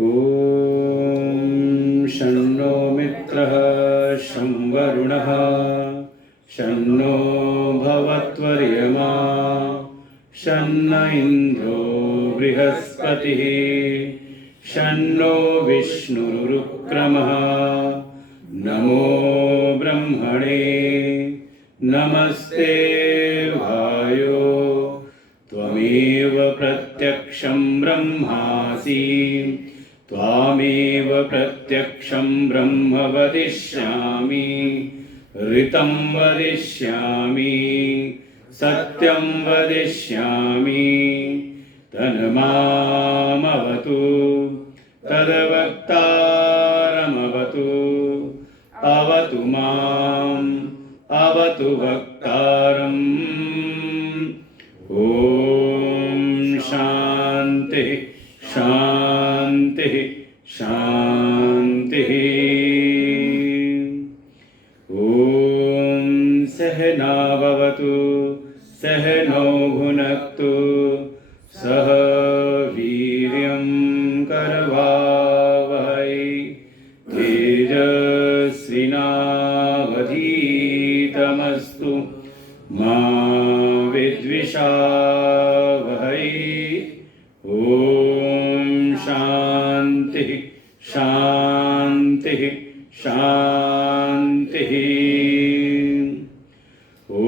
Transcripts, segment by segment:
ॐ शन्नो मित्रः शं वरुणः शन्नो भवत्वर्यमा शन्न इन्द्रो बृहस्पतिः शन्नो विष्णुरुक्रमः नमो ब्रह्मणे नमस्ते वायो त्वमेव प्रत्यक्षं ब्रह्मासि त्वामेव प्रत्यक्षं ब्रह्म वदिष्यामि ऋतं वदिष्यामि सत्यं वदिष्यामि तन्मामवतु तद्वक्तारमवतु अवतु माम् अवतु वक्तारम् ॐ शान्तिः शान्तिः शान्तिः। ॐ सहना भवतु सहनौ भुनक्तु सह वीर्यं करवावहै तेजस्विनावधीतमस्तु मा विद्विषावहै। ॐ शान्तिः शान्तिः शान्तिः। ॐ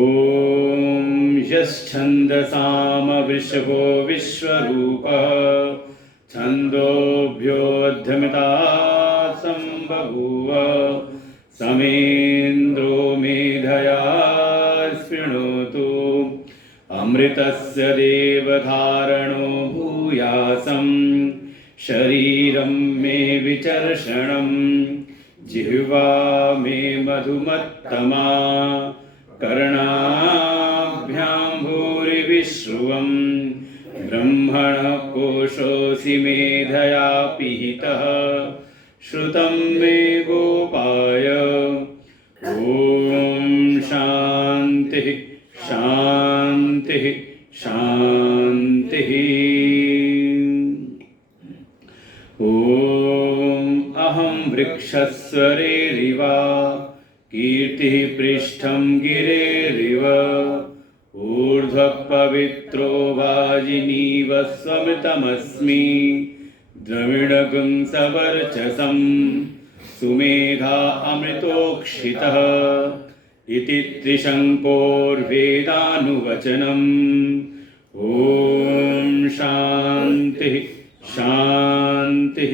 यश्छन्दसामवृषभो विश्वरूपः छन्दोभ्योऽध्यमिता सम्बभूव समेन्द्रो मेधया शृणोतु अमृतस्य देवधारणो भूयासं शरीरं मे विचर्षणं जिह्वा मे मधुमत्तमा कर्णाभ्यां भूरिविश्रुवं ब्रह्मणः कोशोऽसि मेधया पिहितः श्रुतं मे गोपाय। ॐ शान्तिः शान्तिः शान्तिः। ॐ अहं वृक्षस्वरेरिव कीर्तिः पृष्ठं गिरेरिव ऊर्ध्वपवित्रो वाजिनीव स्वमृतमस्मि द्रविणगुं सवर्चसं सुमेधा अमृतोक्षितः इति त्रिशङ्कोर्वेदानुवचनम्। ॐ शान्तिः शान्तिः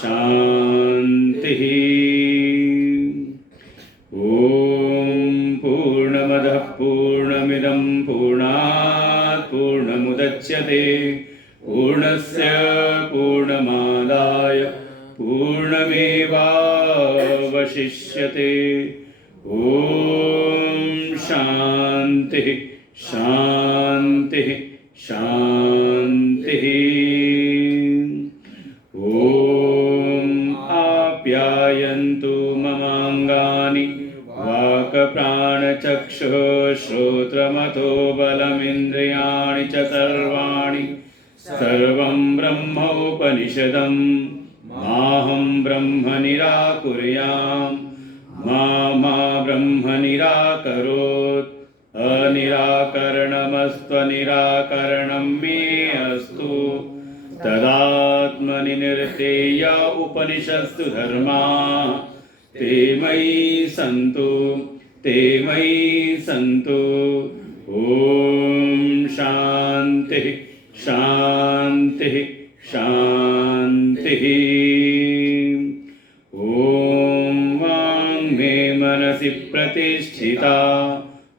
शान्तिः। ॐ पूर्णमदः पूर्णमिदं पूर्णात् पूर्णमुदच्यते पूर्णस्य पूर्णमादाय पूर्णमेवावशिष्यते। ॐ शान्तिः शान्तिः शान्तिः। ॐ आप्यायन्तु ममाङ्गानि वाक्प्राणचक्षुः श्रोत्रमथो बलमिन्द्रियाणि च सर्वाणि सर्वं ब्रह्मोपनिषदं माहं ब्रह्म निराकुर्याम् मा ब्रह्म निराकरोत् अनिराकरणमस्त्वनिराकरणं मे अस्तु तदात्मनि निर्तेय उपनिषत्सु धर्मा ते मयि सन्तु ते मयि सन्तु। ॐ शान्तिः शान्तिः शान्तिः। ॐ वाङ्मे मनसि प्रतिष्ठिता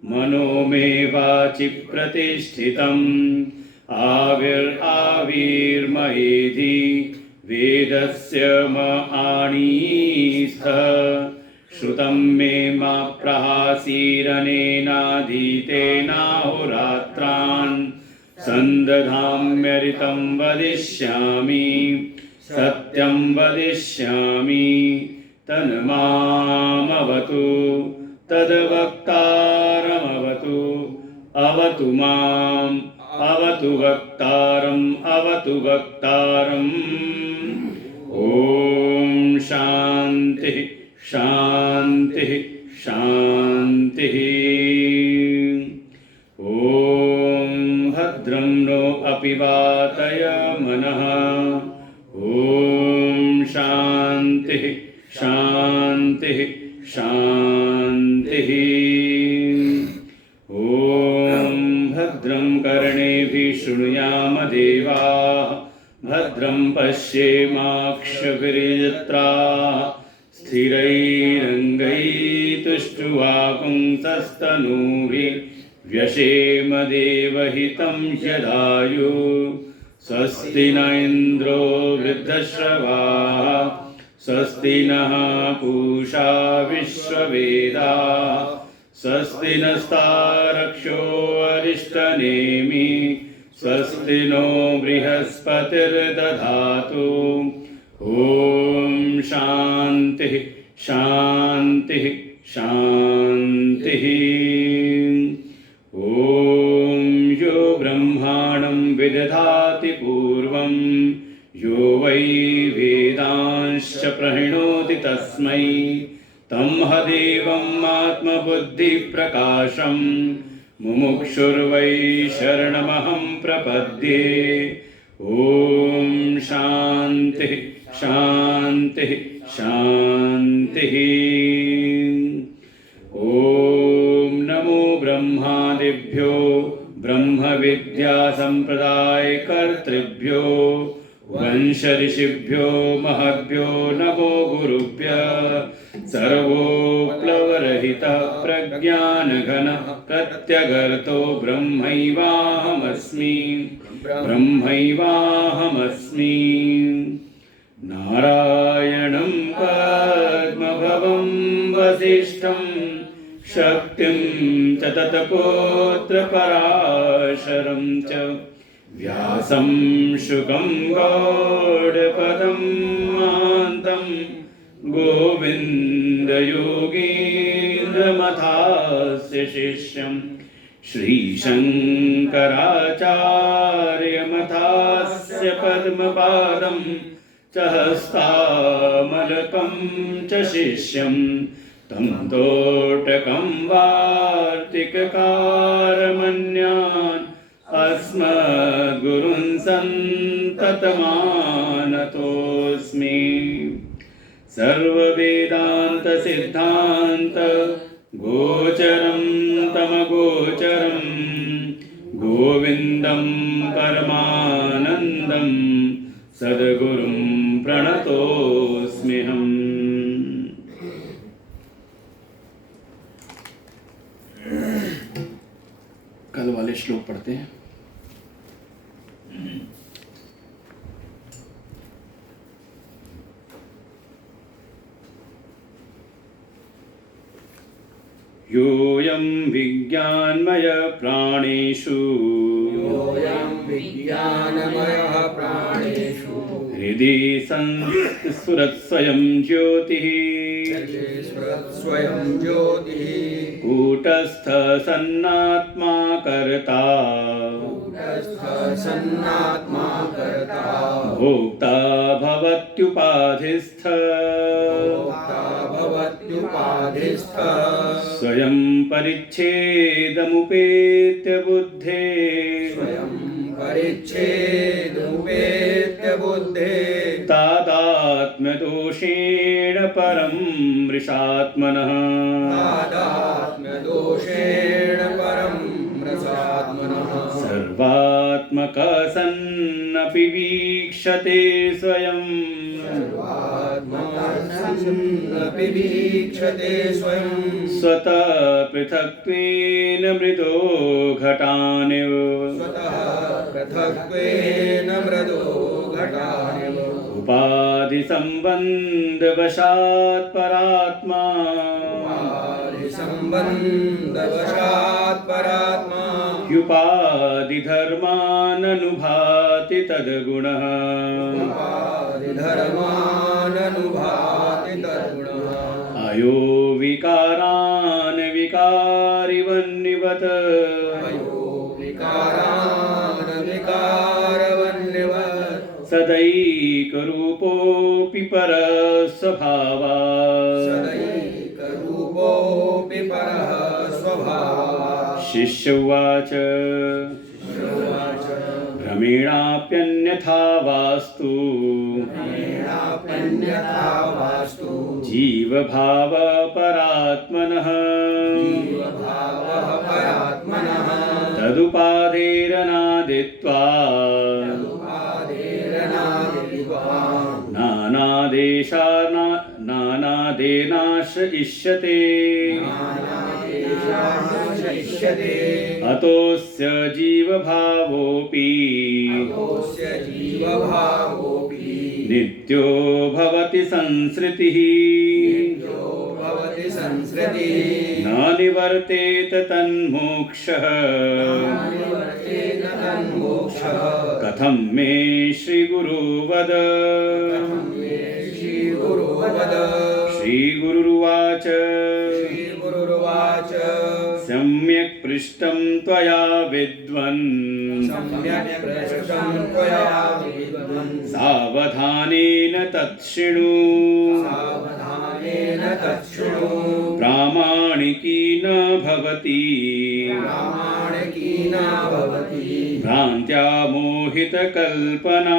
मनो मे वाचि प्रतिष्ठितम् आविर्मयेधि वेदस्य म आणीस्थः श्रुतं मे मा प्रहासीरनेनाधीतेनाहोरात्रान् सन्दधाम्यरितं वदिष्यामि सत्यं वदिष्यामि तन्मामवतु तद्वक्तारमवतु अवतु माम् अवतु वक्तारम् शान्तिः शान्तिः शान्तिः। ॐ भद्रं नो अपि वातय मनः। ॐ शान्तिः शान्तिः शान्तिः। ॐ भद्रं कर्णेभिः शृणुयाम देवाः भद्रं पश्येमाक्षभिर्यत्राः स्थिरैरङ्गैस्तुष्टुवापुंसस्तनूभिः व्यशेम देवहितं यदायुः। स्वस्ति न इन्द्रो वृद्धश्रवाः स्वस्ति नः पूषा विश्ववेदाः स्वस्ति नस्तारक्षो अरिष्टनेमि स्वस्ति नो बृहस्पतिर्दधातु। ॐ शान्तिः शान्तिः शान्तिः। ॐ यो ब्रह्माणं विदधाति पूर्वं यो वै वेदांश्च प्रणोति तस्मै तं हदेवम् आत्मबुद्धिप्रकाशं मुमुक्षुर्वै शरणमहं प्रपद्ये। ॐ शान्तिः शान्तिः शान्तिः। ॐ नमो ब्रह्मादिभ्यो ब्रह्मविद्यासम्प्रदायकर्तृभ्यो वंशऋषिभ्यो महद्भ्यो नमो गुरुभ्यः। सर्वोप्लवरहितः प्रज्ञानघनः प्रत्यगर्तो ब्रह्मैवाहमस्मि ब्रह्मैवाहमस्मि। नारायणं पद्मभवं वसिष्ठं शक्तिं च तत्पुत्रपराशरं च व्यासं शुकं गौडपदं महान्तं गोविन्दयोगीन्द्रमथास्य शिष्यं श्रीशङ्कराचार्यमथास्य पद्मपादं च हस्तामलकं च शिष्यं तं तोटकं वार्तिककारमन्यान् अस्मद्गुरुन् सन्ततमानतोऽस्मि। सर्ववेदान्तसिद्धान्त गोचरं तमगोचरं गोविन्दं परमानन्दं सद्गुरुं प्रणतोऽस्म्यहम्। कल वाले श्लोक पढ़ते हैं। योऽयं विज्ञानमय प्राणेषु हृदि संस्फुरत् स्वयं ज्योतिः कूटस्थ सन्नात्मा कर्ता भोक्ता भवत्युपाधिस्थ स्वयं परिच्छेदमुपेत्य बुद्धे तादात्म्यदोषेण परं मृषात्मनः सर्वात्मकः सन्नपि वीक्षते स्वयं स्वतः पृथक्त्वेन मृदो घटानिव उपाधिसम्बन्धवशात् परात्मा युपाधिधर्माननुभाति तद्गुणः अयो विकारान् विकारिवन्निवत् सदैकरूपो सदैकरूपोऽपि परस्वभावात् सदैकरूपोऽपि परः स्वभावात्। शिष्य उवाच भ्रमेणाप्यन्यथा वास्तु भ्रमेणाप्यन्यथा वास्तु जीवभावपरात्मनः जीवभावः परात्मनः तदुपाधेरनादित्वा तदुपादेरनादित्वा नानादेनाश्रयिष्यते नानादेशाश्रयिष्यते अतोऽस्य जीवभावोऽपि अतोऽस्य जीवभावोऽपि नित्यो भवति संसृतिः नित्यो भवति संसृतिः न निवर्तेत तन्मोक्षः निवर्तेत तन्मोक्षः कथं मे श्रीगुरो वद श्रीगुरुवद श्रीगुरुर्वाच श्रीगुरुर्वाच सम्यक् पृष्टं त्वया विद्वन् सम्यक् पृष्टं त्वया विद्वन् सावधानेन तच्छृणु सावधानेन तच्छृणु प्रामाणिकी न भवति प्रामाणिकी न भवति भ्रान्त्या मोहितकल्पना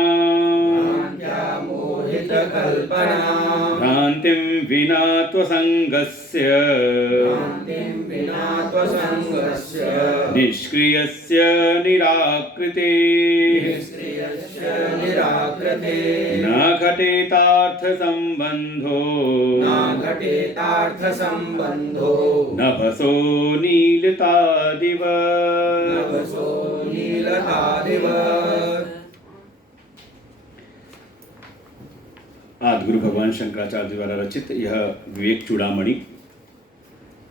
भ्रान्त्या मोहितकल्पना भ्रान्तिं विना त्वसङ्गस्य भ्रान्तिं विना त्वसङ्गस्य निष्क्रियस्य निराकृते निष्क्रियस्य निराकृते न घटेतार्थसम्बन्धो न घटेतार्थसम्बन्धो नभसो नीलतादिव नभसो नीलतादिव। आदि गुरु भगवान शंकराचार्य द्वारा रचित यह विवेक चूड़ामणि,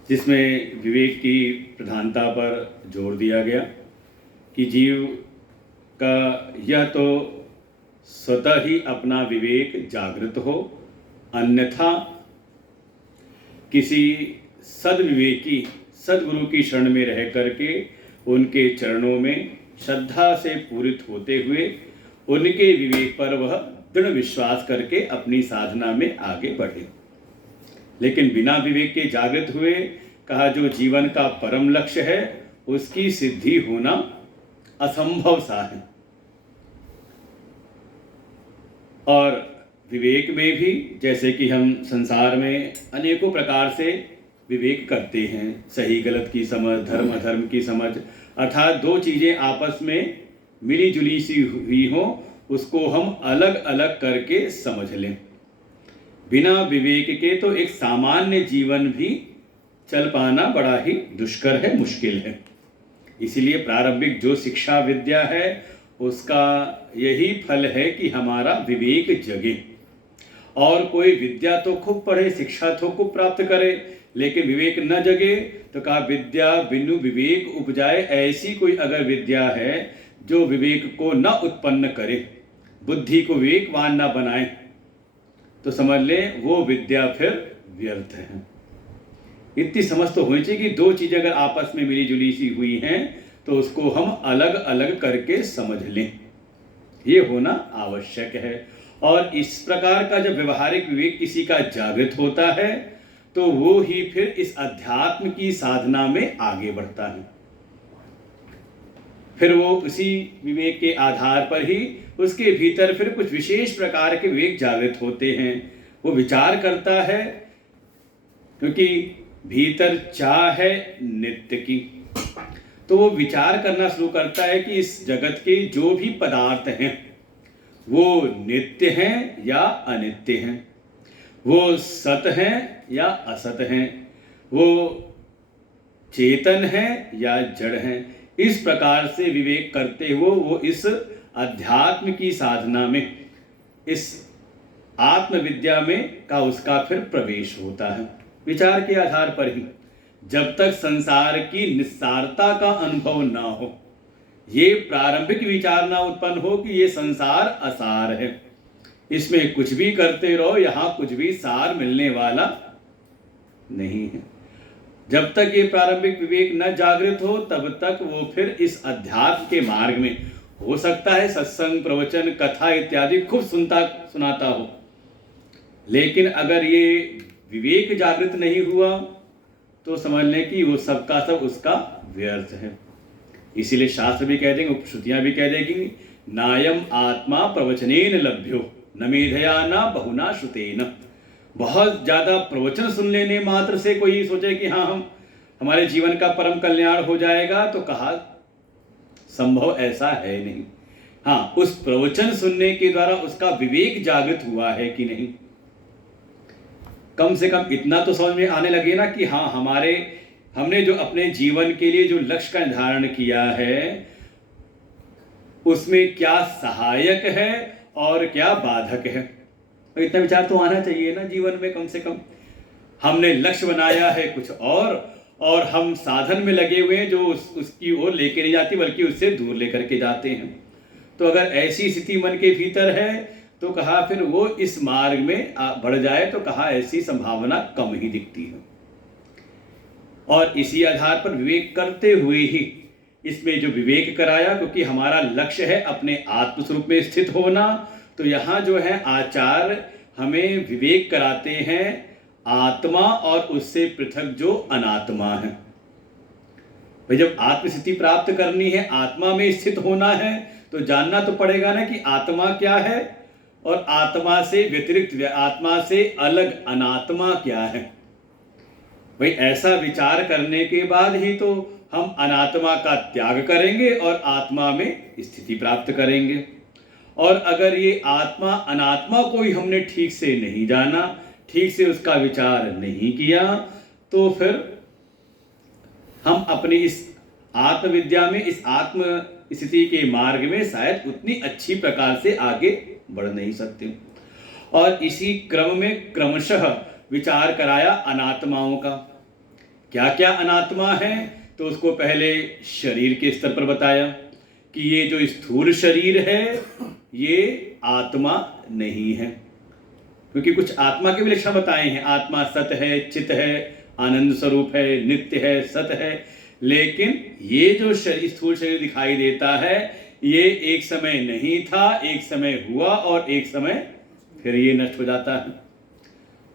जिसमें विवेक की प्रधानता पर जोर दिया गया कि जीव का यह तो स्वतः ही अपना विवेक जागृत हो, अन्यथा किसी सद्विवेकी सद्गुरु की शरण में रह करके उनके चरणों में श्रद्धा से पूरित होते हुए उनके विवेक पर वह दृढ़ विश्वास करके अपनी साधना में आगे बढ़े। लेकिन बिना विवेक के जागृत हुए कहा जो जीवन का परम लक्ष्य है उसकी सिद्धि होना असंभव सा है। और विवेक में भी जैसे कि हम संसार में अनेकों प्रकार से विवेक करते हैं, सही गलत की समझ, धर्म अधर्म की समझ, अर्थात दो चीज़ें आपस में मिली जुली सी हुई हो उसको हम अलग अलग करके समझ लें। बिना विवेक के तो एक सामान्य जीवन भी चल पाना बड़ा ही दुष्कर है, मुश्किल है। इसीलिए प्रारंभिक जो शिक्षा विद्या है उसका यही फल है कि हमारा विवेक जगे। और कोई विद्या तो खूब पढ़े, शिक्षा तो खूब प्राप्त करे, लेकिन विवेक न जगे तो कहा विद्या बिनु विवेक उपजाए। ऐसी कोई अगर विद्या है जो विवेक को न उत्पन्न करे, बुद्धि को विवेकवान न बनाए, तो समझ लें वो विद्या फिर व्यर्थ है। इतनी समझ तो होनी चाहिए कि दो चीज़ें अगर आपस में मिली जुली सी हुई हैं तो उसको हम अलग अलग करके समझ लें, ये होना आवश्यक है। और इस प्रकार का जब व्यवहारिक विवेक किसी का जागृत होता है तो वो ही फिर इस अध्यात्म की साधना में आगे बढ़ता है। फिर वो उसी विवेक के आधार पर ही उसके भीतर फिर कुछ विशेष प्रकार के विवेक जागृत होते हैं। वो विचार करता है, क्योंकि भीतर चाह है नित्य की, तो वो विचार करना शुरू करता है कि इस जगत के जो भी पदार्थ हैं वो नित्य हैं या अनित्य हैं, वो सत हैं या असत हैं, वो चेतन हैं या जड़ हैं। इस प्रकार से विवेक करते हुए वो इस अध्यात्म की साधना में, इस आत्मविद्या में का उसका फिर प्रवेश होता है। विचार के आधार पर ही, जब तक संसार की निस्सारता का अनुभव ना हो, ये प्रारंभिक विचार ना उत्पन्न हो कि ये संसार असार है, इसमें कुछ भी करते रहो, यहाँ कुछ भी सार मिलने वाला नहीं है। जब तक ये प्रारंभिक विवेक न जागृत हो तब तक वो फिर इस अध्यात्म के मार्ग में, हो सकता है सत्संग, प्रवचन, कथा इत्यादि खूब सुनाता हो, लेकिन अगर ये विवेक जागृत नहीं हुआ तो समझ लें कि वो सबका सब उसका व्यर्थ है। इसीलिए शास्त्र भी कह देंगे, उपश्रुतियां भी कह देंगी, नायम आत्मा प्रवचनेन लभ्यो न मेधया न बहुना श्रुतेन। बहुत ज़्यादा प्रवचन सुन लेने मात्र से कोई सोचे कि हाँ हम हमारे जीवन का परम कल्याण हो जाएगा, तो कहा संभव ऐसा है नहीं। हाँ, उस प्रवचन सुनने के द्वारा उसका विवेक जागृत हुआ है कि नहीं, कम से कम इतना तो समझ में आने लगे ना कि हाँ हमने जो अपने जीवन के लिए जो लक्ष्य का निर्धारण किया है उसमें क्या सहायक है और क्या बाधक है। तो इतना विचार तो आना चाहिए ना जीवन में। कम से कम हमने लक्ष्य बनाया है कुछ और हम साधन में लगे हुए हैं जो उसकी ओर लेके नहीं जाती बल्कि उससे दूर लेकर के जाते हैं। तो अगर ऐसी स्थिति मन के भीतर है तो कहा फिर वो इस मार्ग में बढ़ जाए तो कहा ऐसी संभावना कम ही दिखती है। और इसी आधार पर विवेक करते हुए ही इसमें जो विवेक कराया, क्योंकि हमारा लक्ष्य है अपने आत्मस्वरूप में स्थित होना, तो यहाँ जो है आचार्य हमें विवेक कराते हैं आत्मा और उससे पृथक जो अनात्मा है। भाई जब आत्मस्थिति प्राप्त करनी है, आत्मा में स्थित होना है, तो जानना तो पड़ेगा ना कि आत्मा क्या है और आत्मा से व्यतिरिक्त आत्मा से अलग अनात्मा क्या है। भाई ऐसा विचार करने के बाद ही तो हम अनात्मा का त्याग करेंगे और आत्मा में स्थिति प्राप्त करेंगे। और अगर ये आत्मा अनात्मा को ही हमने ठीक से नहीं जाना, ठीक से उसका विचार नहीं किया, तो फिर हम अपनी इस आत्मविद्या में, इस आत्म स्थिति के मार्ग में शायद उतनी अच्छी प्रकार से आगे बढ़ नहीं सकते। और इसी क्रम में क्रमशः विचार कराया अनात्माओं का। क्या क्या अनात्मा है, तो उसको पहले शरीर के स्तर पर बताया कि ये जो स्थूल शरीर है ये आत्मा नहीं है, क्योंकि कुछ आत्मा के भी लक्षण बताए हैं। आत्मा सत है, चित है, आनंद स्वरूप है, नित्य है, सत है। लेकिन ये जो स्थूल शरीर दिखाई देता है ये एक समय नहीं था, एक समय हुआ और एक समय फिर ये नष्ट हो जाता है।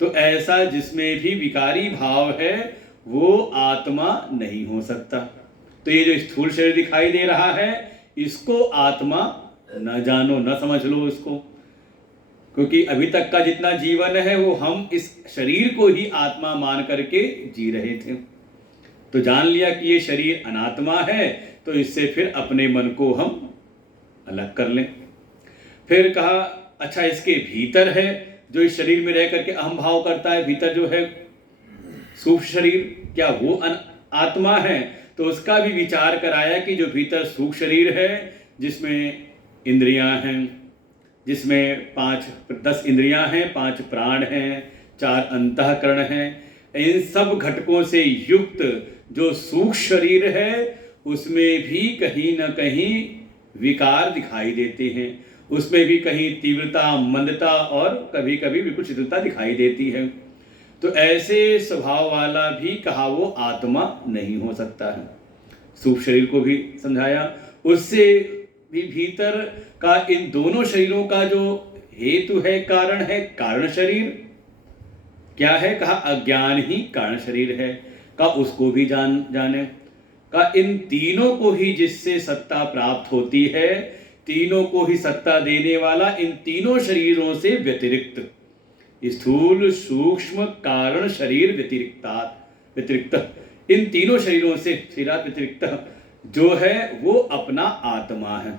तो ऐसा जिसमें भी विकारी भाव है वो आत्मा नहीं हो सकता। तो ये जो स्थूल शरीर दिखाई दे रहा है इसको आत्मा न जानो, न समझ लो इसको, क्योंकि अभी तक का जितना जीवन है वो हम इस शरीर को ही आत्मा मान करके जी रहे थे। तो जान लिया कि ये शरीर अनात्मा है, तो इससे फिर अपने मन को हम अलग कर लें। फिर कहा अच्छा इसके भीतर है जो इस शरीर में रह करके अहम भाव करता है, भीतर जो है सूक्ष्म शरीर, क्या वो आत्मा है? तो उसका भी विचार कराया कि जो भीतर सूक्ष्म शरीर है जिसमें इंद्रियां हैं, जिसमें 10 इंद्रियां हैं, 5 प्राण हैं, 4 अंतःकरण हैं, इन सब घटकों से युक्त जो सूक्ष्म शरीर है उसमें भी कहीं न कहीं विकार दिखाई देते हैं, उसमें भी कहीं तीव्रता, मंदता और कभी कभी बिल्कुल शिथिलता दिखाई देती है। तो ऐसे स्वभाव वाला भी कहा वो आत्मा नहीं हो सकता है। सूक्ष्म शरीर को भी समझाया, उससे भी भीतर का इन दोनों शरीरों का जो हेतु है, कारण है, कारण शरीर क्या है? कहा अज्ञान ही कारण शरीर है। का उसको भी जाने। का इन तीनों को ही जिससे सत्ता प्राप्त होती है, तीनों को ही सत्ता देने वाला इन तीनों शरीरों से व्यतिरिक्त, स्थूल सूक्ष्म कारण शरीर व्यतिरिक्त इन तीनों शरीरों से व्यतिरिक्त जो है वो अपना आत्मा है।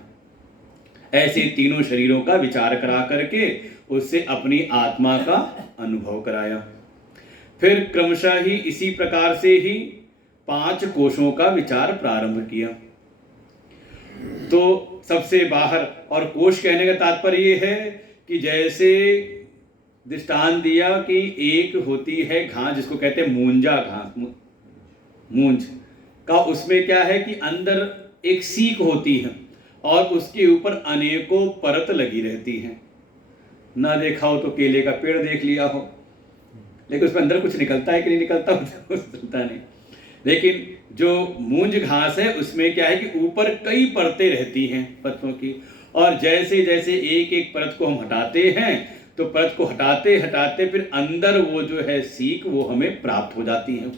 ऐसे तीनों शरीरों का विचार करा करके उससे अपनी आत्मा का अनुभव कराया। फिर क्रमशः ही इसी प्रकार से ही 5 कोशों का विचार प्रारंभ किया। तो सबसे बाहर, और कोश कहने का तात्पर्य ये है कि जैसे दृष्टांत दिया कि एक होती है घास जिसको कहते हैं मूंजा घास, मूंज का, उसमें क्या है कि अंदर एक सीक होती है और उसके ऊपर अनेकों परत लगी रहती हैं। ना देखा हो तो केले का पेड़ देख लिया हो, लेकिन उसमें अंदर कुछ निकलता है कि नहीं निकलता, निकलता नहीं। लेकिन जो मूंज घास है उसमें क्या है कि ऊपर कई परतें रहती हैं पत्तों की, और जैसे जैसे एक एक परत को हम हटाते हैं तो परत को हटाते हटाते फिर अंदर वो जो है सीख वो हमें प्राप्त हो जाती है।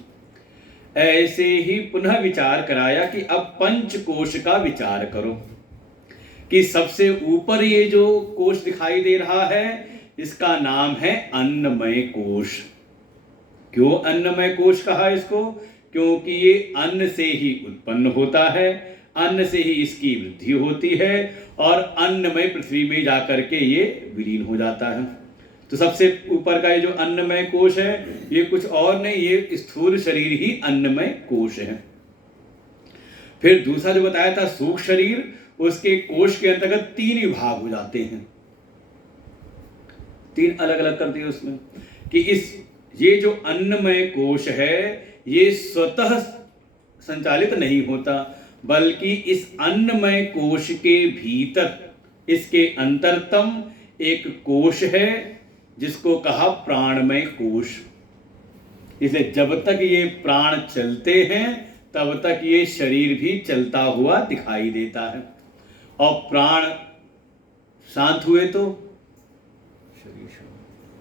ऐसे ही पुनः विचार कराया कि अब पंचकोश का विचार करो कि सबसे ऊपर ये जो कोश दिखाई दे रहा है इसका नाम है अन्नमय कोश। क्यों अन्नमय कोश कहा इसको? क्योंकि ये अन्न से ही उत्पन्न होता है, अन्न से ही इसकी वृद्धि होती है और अन्नमय पृथ्वी में जाकर के ये विलीन हो जाता है। तो सबसे ऊपर का ये जो अन्नमय कोश है ये कुछ और नहीं, ये स्थूल शरीर ही अन्नमय कोश है। फिर दूसरा जो बताया था सूक्ष्म शरीर, उसके कोश के अंतर्गत 3 विभाग हो जाते हैं। 3 अलग अलग कर दिए उसमें कि ये जो अन्नमय कोश है ये स्वतः संचालित नहीं होता, बल्कि इस अन्नमय कोश के भीतर इसके अंतरतम एक कोश है जिसको कहा प्राणमय कोश। इसे जब तक ये प्राण चलते हैं तब तक ये शरीर भी चलता हुआ दिखाई देता है, और प्राण शांत हुए तो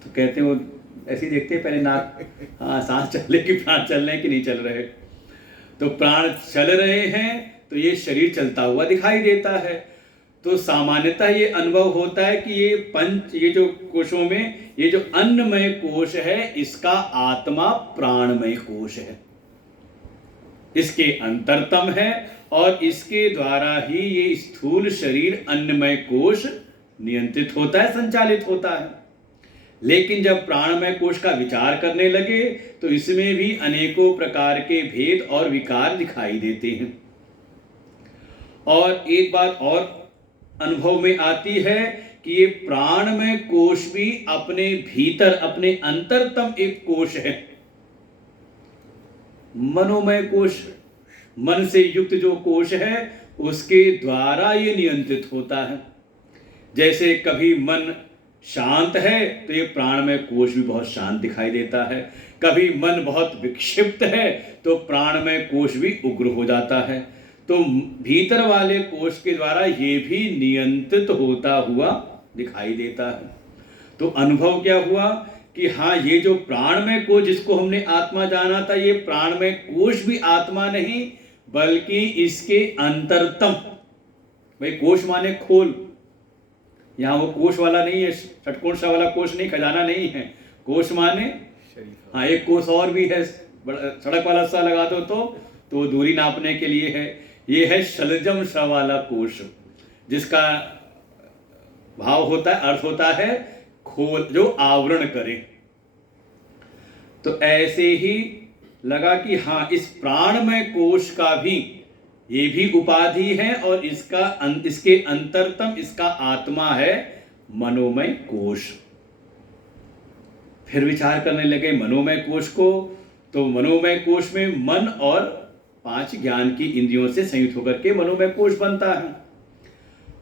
कहते हैं वो ऐसे ही देखते हैं पहले नाक, हाँ सांस चल रहे कि प्राण चल रहे हैं कि नहीं चल रहे। तो प्राण चल रहे हैं तो ये शरीर चलता हुआ दिखाई देता है। तो सामान्यतः ये अनुभव होता है कि ये जो कोशों में ये जो अन्नमय कोश है इसका आत्मा प्राणमय कोश है, इसके अंतरतम है और इसके द्वारा ही ये स्थूल शरीर अन्नमय कोश नियंत्रित होता है, संचालित होता है। लेकिन जब प्राणमय कोश का विचार करने लगे तो इसमें भी अनेकों प्रकार के भेद और विकार दिखाई देते हैं। और एक बात और अनुभव में आती है कि ये प्राणमय कोश भी अपने भीतर अपने अंतरतम एक कोश है, मनोमय कोश, मन से युक्त जो कोश है उसके द्वारा ये नियंत्रित होता है। जैसे कभी मन शांत है तो ये प्राणमय कोश भी बहुत शांत दिखाई देता है, कभी मन बहुत विक्षिप्त है तो प्राणमय कोश भी उग्र हो जाता है। तो भीतर वाले कोश के द्वारा ये भी नियंत्रित होता हुआ दिखाई देता है। तो अनुभव क्या हुआ कि हाँ, ये जो प्राणमय कोश जिसको हमने आत्मा जाना था, ये प्राणमय कोश भी आत्मा नहीं बल्कि इसके अंतरतम, भाई कोश माने खोल, यहाँ वो कोश वाला नहीं है, षटकोण सा वाला कोश नहीं, खजाना नहीं है। कोश माने हाँ, एक कोश और भी है, सड़क वाला सा लगा दो तो दूरी नापने के लिए है। ये है शलजम सा वाला कोश, जिसका भाव होता है, अर्थ होता है खोल, जो आवरण करे। तो ऐसे ही लगा कि हाँ, इस प्राणमय कोश का भी ये भी उपाधि है और इसके अंतरतम इसका आत्मा है मनोमय कोश। फिर विचार करने लगे मनोमय कोश को, तो मनोमय कोश में मन और 5 ज्ञान की इंद्रियों से संयुक्त होकर के मनोमय कोश बनता है।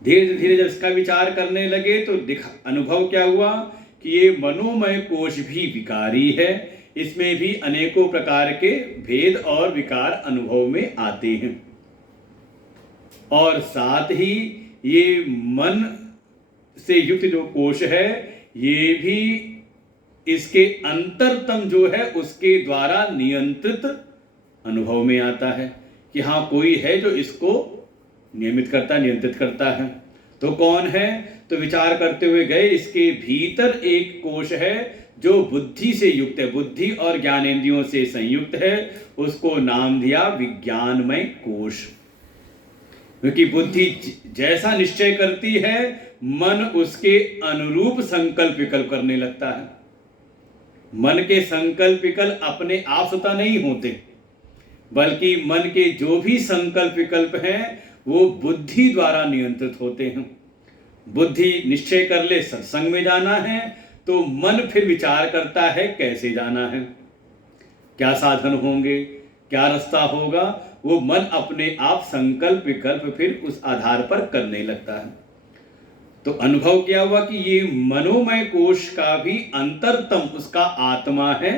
धीरे धीरे जब इसका विचार करने लगे तो अनुभव क्या हुआ कि ये मनोमय कोश भी विकारी है, इसमें भी अनेकों प्रकार के भेद और विकार अनुभव में आते हैं। और साथ ही ये मन से युक्त जो कोश है ये भी इसके अंतरतम जो है उसके द्वारा नियंत्रित अनुभव में आता है कि हाँ, कोई है जो इसको नियमित करता, नियंत्रित करता है। तो कौन है? तो विचार करते हुए गए, इसके भीतर एक कोश है जो बुद्धि से युक्त है, बुद्धि और ज्ञानेंद्रियों से संयुक्त है, उसको नाम दिया विज्ञानमय कोश। क्योंकि बुद्धि जैसा निश्चय करती है मन उसके अनुरूप संकल्प विकल्प करने लगता है। मन के संकल्प विकल्प अपने आप स्वतः नहीं होते, बल्कि मन के जो भी संकल्प विकल्प हैं वो बुद्धि द्वारा नियंत्रित होते हैं। बुद्धि निश्चय कर ले सत्संग में जाना है तो मन फिर विचार करता है कैसे जाना है, क्या साधन होंगे, क्या रास्ता होगा, वो मन अपने आप संकल्प विकल्प फिर उस आधार पर करने लगता है। तो अनुभव क्या हुआ कि ये मनोमय कोश का भी अंतरतम उसका आत्मा है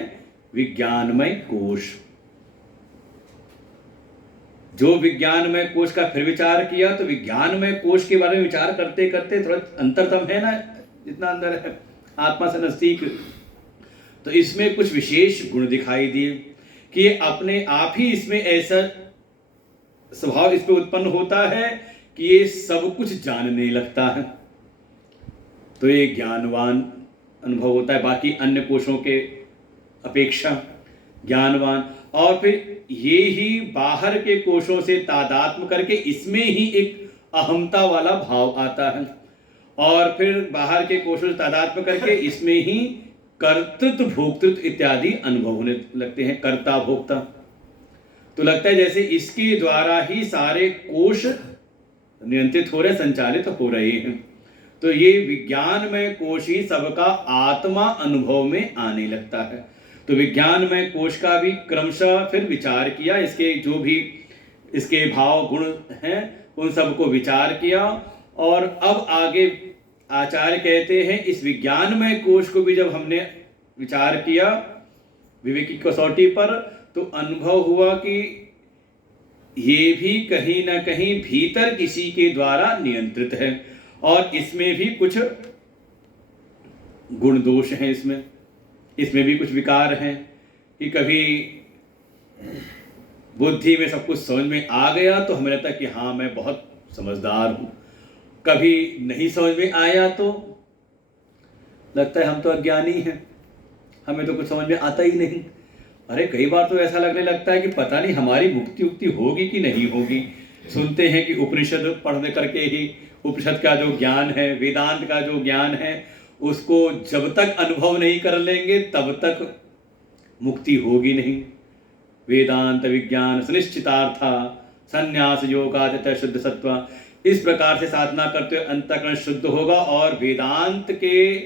विज्ञानमय कोश। जो विज्ञानमय कोश का फिर विचार किया तो विज्ञानमय कोश के बारे में विचार करते करते थोड़ा अंतरतम है ना, जितना अंदर है आत्मा से नजदीक। तो इसमें कुछ विशेष गुण दिखाई दिए कि अपने आप ही इसमें ऐसा स्वभाव इस पे उत्पन्न होता है कि ये सब कुछ जानने लगता है। तो ये ज्ञानवान अनुभव होता है, बाकी अन्य कोशों के अपेक्षा ज्ञानवान। और फिर ये ही बाहर के कोशों से तादात्म्य करके इसमें ही एक अहमता वाला भाव आता है, और फिर बाहर के कोशों से तादात्म्य करके इसमें ही कर्तृत्व भोक्तृत्व इत्यादि अनुभव होने लगते हैं, कर्ता भोक्ता। तो लगता है जैसे इसके द्वारा ही सारे कोश नियंत्रित हो रहे, संचालित हो रहे हैं। तो ये विज्ञानमय कोश ही सबका आत्मा अनुभव में आने लगता है। तो विज्ञानमय कोश का भी क्रमशः फिर विचार किया, इसके जो भी इसके भाव गुण हैं उन सबको विचार किया। और अब आगे आचार्य कहते हैं इस विज्ञानमय कोश को भी जब हमने विचार किया विवेक की कसौटी पर, तो अनुभव हुआ कि ये भी कहीं ना कहीं भीतर किसी के द्वारा नियंत्रित है, और इसमें भी कुछ गुण दोष हैं, इसमें भी कुछ विकार हैं कि कभी बुद्धि में सब कुछ समझ में आ गया तो हमें लगता है कि हाँ मैं बहुत समझदार हूँ, कभी नहीं समझ में आया तो लगता है हम तो अज्ञानी हैं, हमें तो कुछ समझ में आता ही नहीं। अरे कई बार तो ऐसा लगने लगता है कि पता नहीं हमारी मुक्ति उक्ति होगी कि नहीं होगी। सुनते हैं कि उपनिषद पढ़ने करके ही उपनिषद का जो ज्ञान है, वेदांत का जो ज्ञान है, उसको जब तक अनुभव नहीं कर लेंगे तब तक मुक्ति होगी नहीं। वेदांत विज्ञान सुनिश्चितार्था संन्यास योगादित्य शुद्ध सत्व, इस प्रकार से साधना करते हुए अंतःकरण शुद्ध होगा और वेदांत के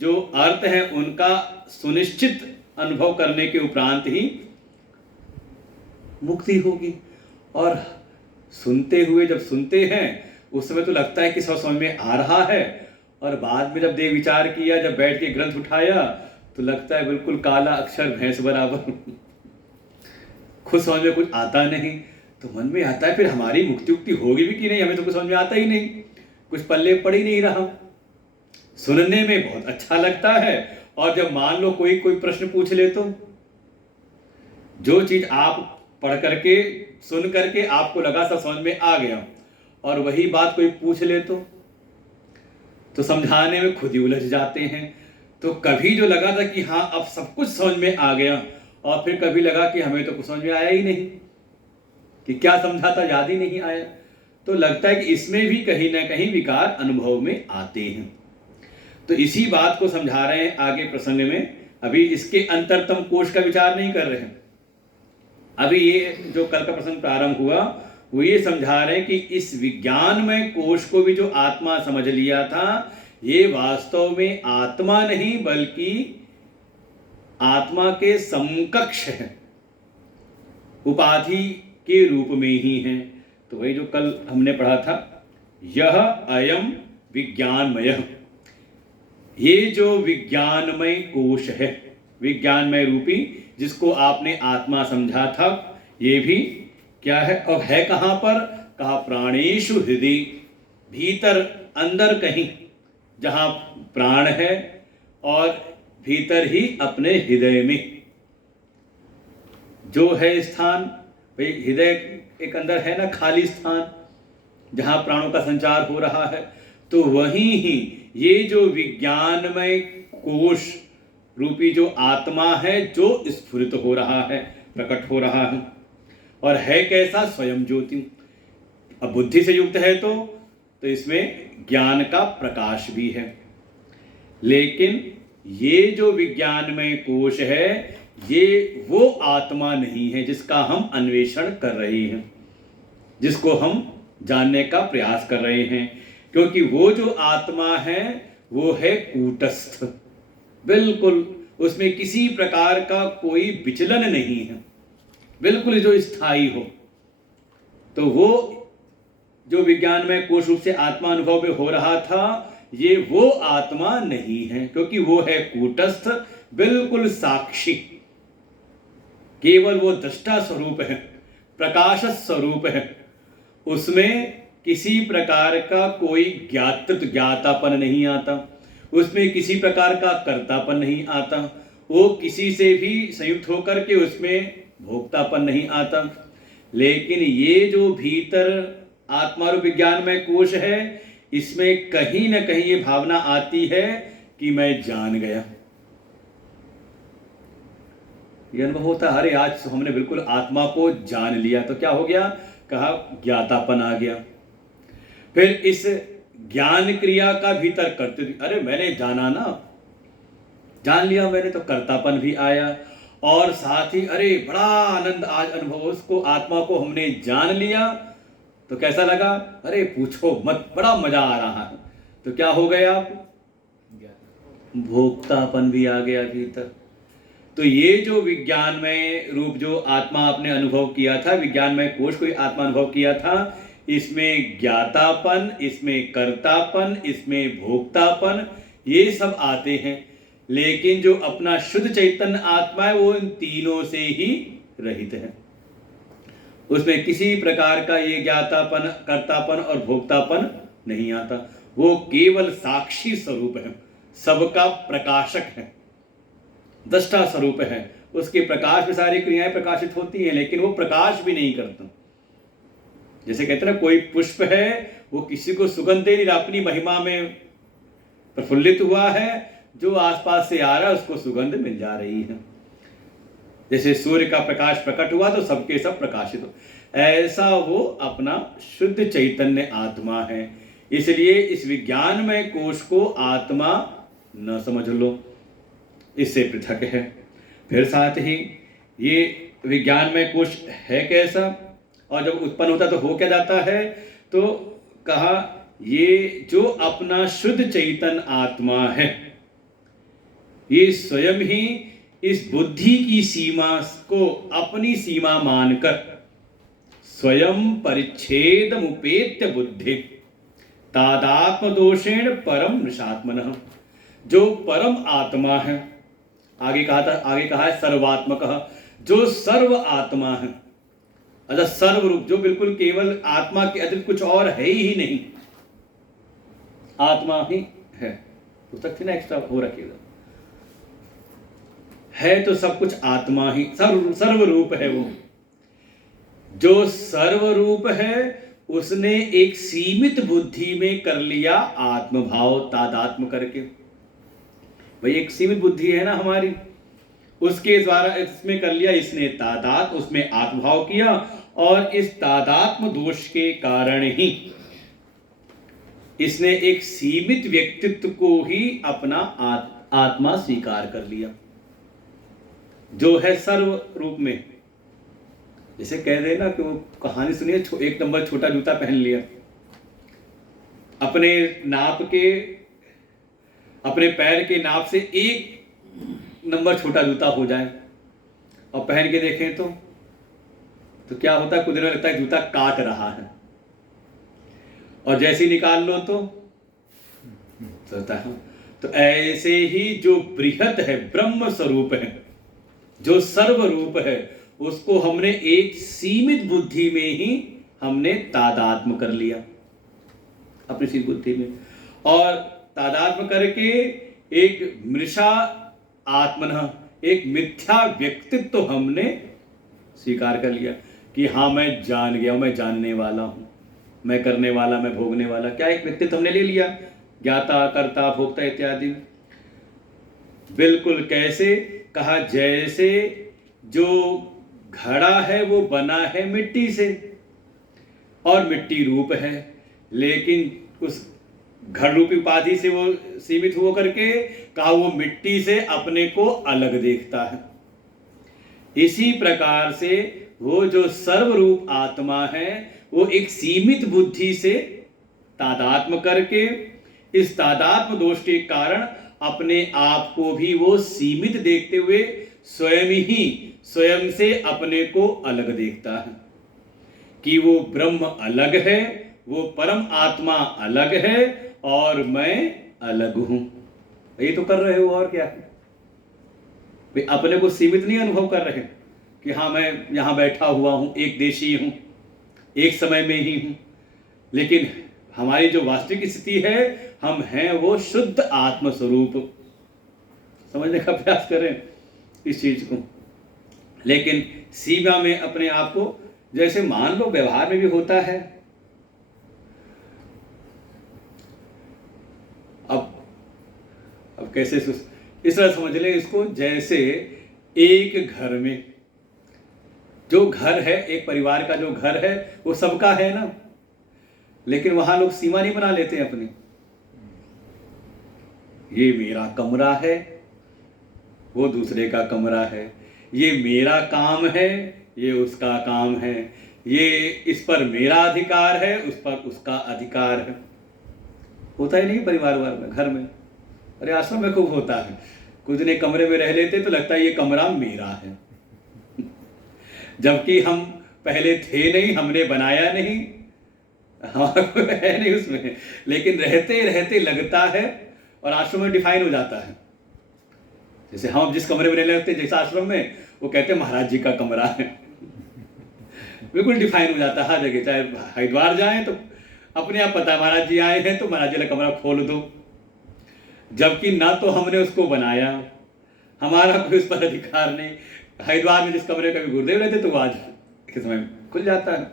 जो अर्थ हैं उनका सुनिश्चित अनुभव करने के उपरांत ही मुक्ति होगी। और सुनते हुए जब सुनते हैं उस समय तो लगता है कि सब समझ में आ रहा है, और बाद में जब देह विचार किया, जब बैठ के ग्रंथ उठाया तो लगता है बिल्कुल काला अक्षर भैंस बराबर खुद समझ में कुछ आता नहीं। तो मन में आता है फिर हमारी मुक्ति उक्ति होगी भी कि नहीं, हमें तो कुछ समझ में आता ही नहीं, कुछ पल्ले पड़ ही नहीं रहा। सुनने में बहुत अच्छा लगता है, और जब मान लो कोई प्रश्न पूछ ले तो जो चीज आप पढ़ करके सुन करके आपको लगा सब समझ में आ गया, और वही बात कोई पूछ ले तो समझाने में खुद ही उलझ जाते हैं। तो कभी जो लगा था कि हाँ अब सब कुछ समझ में आ गया, और फिर कभी लगा कि हमें तो कुछ समझ में आया ही नहीं, कि क्या समझा था याद ही नहीं आया। तो लगता है कि इसमें भी कहीं ना कहीं विकार अनुभव में आते हैं। तो इसी बात को समझा रहे हैं आगे प्रसंग में। अभी इसके अंतरतम कोश का विचार नहीं कर रहे हैं, अभी ये जो कल का प्रसंग प्रारंभ हुआ वो ये समझा रहे हैं कि इस विज्ञानमय कोश को भी जो आत्मा समझ लिया था, ये वास्तव में आत्मा नहीं बल्कि आत्मा के समकक्ष है, उपाधि के रूप में ही है। तो वही जो कल हमने पढ़ा था, यह अयम विज्ञानमय, ये जो विज्ञानमय कोश है, विज्ञानमय रूपी जिसको आपने आत्मा समझा था, ये भी क्या है और है कहाँ पर? कहा प्राणेषु हृदय, भीतर अंदर कहीं जहाँ प्राण है, और भीतर ही अपने हृदय में जो है स्थान, भाई हृदय एक अंदर है ना खाली स्थान जहाँ प्राणों का संचार हो रहा है, तो वहीं ही ये जो विज्ञानमय कोश रूपी जो आत्मा है जो स्फुरित हो रहा है, प्रकट हो रहा है। और है कैसा? स्वयं ज्योति। अब बुद्धि से युक्त है तो इसमें ज्ञान का प्रकाश भी है, लेकिन ये जो विज्ञानमय कोश है ये वो आत्मा नहीं है जिसका हम अन्वेषण कर रहे हैं, जिसको हम जानने का प्रयास कर रहे हैं। क्योंकि वो जो आत्मा है वो है कूटस्थ, बिल्कुल उसमें किसी प्रकार का कोई विचलन नहीं है, बिल्कुल जो स्थायी हो। तो वो जो विज्ञानमय कोश रूप से आत्मा अनुभव में हो रहा था, ये वो आत्मा नहीं है, क्योंकि वो है कूटस्थ, बिल्कुल साक्षी, केवल वो दृष्टा स्वरूप है, प्रकाश स्वरूप है। उसमें किसी प्रकार का कोई ज्ञातृत्व ज्ञातापन नहीं आता, उसमें किसी प्रकार का कर्तापन नहीं आता, वो किसी से भी संयुक्त होकर के उसमें भोक्तापन नहीं आता। लेकिन ये जो भीतर आत्मा रूप विज्ञान में कोश है, इसमें कहीं ना कहीं ये भावना आती है कि मैं जान गया। ये अनुभव होता है, अरे आज तो हमने बिल्कुल आत्मा को जान लिया। तो क्या हो गया? कहा ज्ञातापन आ गया। फिर इस ज्ञान क्रिया का भीतर करते, अरे मैंने जाना ना, जान लिया मैंने, तो कर्तापन भी आया। और साथ ही अरे बड़ा आनंद आज अनुभव, उसको आत्मा को हमने जान लिया। तो कैसा लगा? अरे पूछो मत, बड़ा मजा आ रहा है। तो क्या हो गया? आप भोक्तापन भी आ गया भीतर। तो ये जो विज्ञान में रूप जो आत्मा आपने अनुभव किया था, विज्ञान में कोश कोई आत्मा अनुभव किया था, इसमें ज्ञातापन, इसमें कर्तापन, इसमें भोक्तापन, ये सब आते हैं। लेकिन जो अपना शुद्ध चैतन्य आत्मा है वो इन तीनों से ही रहित है। उसमें किसी प्रकार का ये ज्ञातापन, कर्तापन और भोक्तापन नहीं आता। वो केवल साक्षी स्वरूप है, सबका प्रकाशक है, दृष्टा स्वरूप है। उसके प्रकाश में सारी क्रियाएं प्रकाशित होती हैं, लेकिन वो प्रकाश भी नहीं करता। जैसे कहते हैं ना, कोई पुष्प है वो किसी को सुगंध दे नहीं रहा, अपनी महिमा में प्रफुल्लित हुआ है, जो आसपास से आ रहा है उसको सुगंध मिल जा रही है। जैसे सूर्य का प्रकाश प्रकट हुआ तो सबके सब प्रकाशित हो, ऐसा वो अपना शुद्ध चैतन्य आत्मा है। इसलिए इस विज्ञान में कोश को आत्मा न समझ लो, इससे पृथक है। फिर साथ ही ये विज्ञान में कोश है कैसा, और जब उत्पन्न होता तो हो क्या जाता है? तो कहा ये जो अपना शुद्ध चैतन्य आत्मा है, ये स्वयं ही इस बुद्धि की सीमा को अपनी सीमा मानकर स्वयं परिच्छेद मुपेत्य बुद्धि तादात्म दोषेण परम निशात्मनः, जो परम आत्मा है, आगे कहा है सर्वात्मक, जो सर्व आत्मा है। अच्छा, सर्व रूप, जो बिल्कुल केवल आत्मा के अतिरिक्त कुछ और है ही नहीं, आत्मा ही है। पुस्तक थी ना एक्स्ट्रा हो रखी है, तो सब कुछ आत्मा ही सर्व रूप है। वो जो सर्व रूप है उसने एक सीमित बुद्धि में कर लिया आत्मभाव तादात्म करके। भाई एक सीमित बुद्धि है ना हमारी, उसके द्वारा इसमें कर लिया इसने तादात, उसमें आत्मभाव किया, और इस तादात्म दोष के कारण ही इसने एक सीमित व्यक्तित्व को ही अपना आत्मा स्वीकार कर लिया, जो है सर्व रूप में। जैसे कह रहे ना कि वो कहानी सुनिए, एक नंबर छोटा जूता पहन लिया, अपने नाप के, अपने पैर के नाप से एक नंबर छोटा जूता हो जाए और पहन के देखें तो क्या होता है? कुछ दिनों में लगता है जूता काट रहा है, और जैसे ही निकाल लो तो होता है। तो ऐसे ही जो बृहत है, ब्रह्म स्वरूप है, जो सर्व रूप है, उसको हमने एक सीमित बुद्धि में ही हमने तादात्म कर लिया अपनी सीमित बुद्धि में, और तादात्म करके एक मृषा आत्मन, एक मिथ्या व्यक्तित्व तो हमने स्वीकार कर लिया कि हाँ मैं जान गया हूं, मैं जानने वाला हूं, मैं करने वाला, मैं भोगने वाला। क्या एक व्यक्तित्व हमने ले लिया, ज्ञाता कर्ता भोक्ता इत्यादि। बिल्कुल कैसे? कहा जैसे जो घड़ा है वो बना है मिट्टी से, और मिट्टी रूप है, लेकिन उस घड़ रूपी उपाधि से वो सीमित हो करके कहा वो मिट्टी से अपने को अलग देखता है। इसी प्रकार से वो जो सर्वरूप आत्मा है वो एक सीमित बुद्धि से तादात्म करके, इस तादात्म दोष के कारण अपने आप को भी वो सीमित देखते हुए स्वयं से अपने को अलग देखता है कि वो ब्रह्म अलग है, वो परम आत्मा अलग है, और मैं अलग हूं। ये तो कर रहे हो, और क्या? वे अपने को सीमित नहीं अनुभव कर रहे कि हाँ मैं यहां बैठा हुआ हूं, एक देशी हूं, एक समय में ही हूं, लेकिन हमारी जो वास्तविक स्थिति है, हम हैं वो शुद्ध आत्म स्वरूप। समझने का प्रयास करें इस चीज को। लेकिन सीमा में अपने आप को, जैसे मान लो व्यवहार में भी होता है, अब कैसे इस तरह समझ लें इसको, जैसे एक घर में जो घर है, एक परिवार का जो घर है वो सबका है ना, लेकिन वहां लोग सीमा नहीं बना लेते अपनी। ये मेरा कमरा है, वो दूसरे का कमरा है, ये मेरा काम है, ये उसका काम है, ये इस पर मेरा अधिकार है, उस पर उसका अधिकार है। होता ही नहीं परिवार में, घर में। अरे आश्रम में खूब होता है, कुछ दिन कमरे में रह लेते तो लगता है ये कमरा मेरा है जबकि हम पहले थे नहीं, हमने बनाया नहीं, हमारा कोई है नहीं उसमें, लेकिन रहते रहते लगता है और आश्रम में डिफाइन हो जाता है। जैसे हम जिस कमरे में रहने लगते हैं, जैसे आश्रम में वो कहते हैं महाराज जी का कमरा है बिल्कुल डिफाइन हो जाता है हर जगह। चाहे हरिद्वार जाएं तो अपने आप पता है महाराज जी आए हैं तो महाराज जी का कमरा खोल दो, जबकि ना तो हमने उसको बनाया, हमारा कोई उस पर अधिकार नहीं। हरिद्वार में जिस कमरे का भी गुरुदेव रहते तो वो आज के समय खुल जाता है।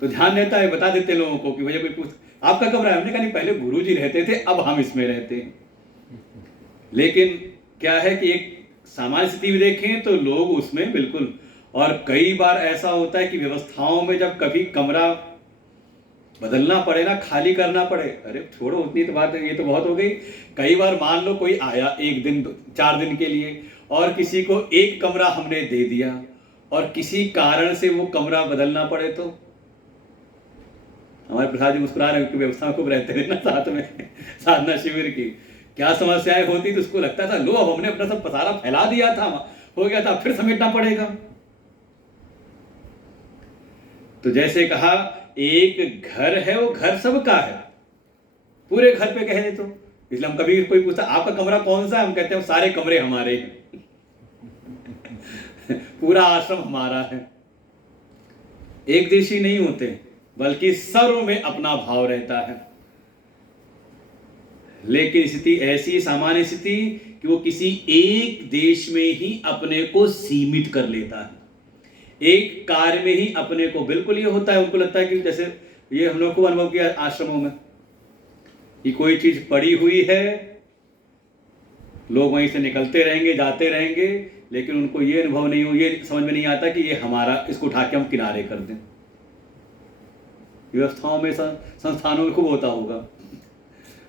तो ध्यान रहता है, बता देते लोगों को कि भैया कोई पूछ आपका कमरा है, हमने कहा नहीं पहले गुरु जी रहते थे, अब हम इसमें रहते हैं। लेकिन क्या है कि एक सामान्य स्थिति में देखें तो लोग उसमें बिल्कुल, और कई बार ऐसा होता है कि व्यवस्थाओं में जब कभी कमरा बदलना पड़े ना, खाली करना पड़े, अरे छोड़ो उतनी तो बात है, ये तो बहुत हो गई। कई बार मान लो कोई आया एक दिन 4 दिन के लिए और किसी को एक कमरा हमने दे दिया और किसी कारण से वो कमरा बदलना पड़े, तो हमारे प्रसाद जी मुस्कुरा रहे हैं, व्यवस्था में खूब रहते थे ना साथ में साधना शिविर की, क्या समस्याएं होती तो उसको लगता था लो अब हमने अपना सब पसारा फैला दिया था, हो गया था, फिर समेटना पड़ेगा। तो जैसे कहा एक घर है, वो घर सबका है, पूरे घर पे कहे तो, इसलिए हम कभी कोई पूछता आपका कमरा कौन सा है, हम कहते हैं सारे कमरे हमारे हैं पूरा आश्रम हमारा है। एक देशी नहीं होते, बल्कि सर्व में अपना भाव रहता है। लेकिन स्थिति ऐसी सामान्य स्थिति कि वो किसी एक देश में ही अपने को सीमित कर लेता है, एक कार्य में ही अपने को, बिल्कुल ये होता है। उनको लगता है कि जैसे ये हम लोग को अनुभव किया आश्रमों में कि कोई चीज पड़ी हुई है, लोग वहीं से निकलते रहेंगे, जाते रहेंगे, लेकिन उनको ये अनुभव नहीं हो, ये समझ में नहीं आता कि ये हमारा, इसको उठा के हम किनारे कर दें। व्यवस्थाओं में, संस्थानों में खूब होता होगा,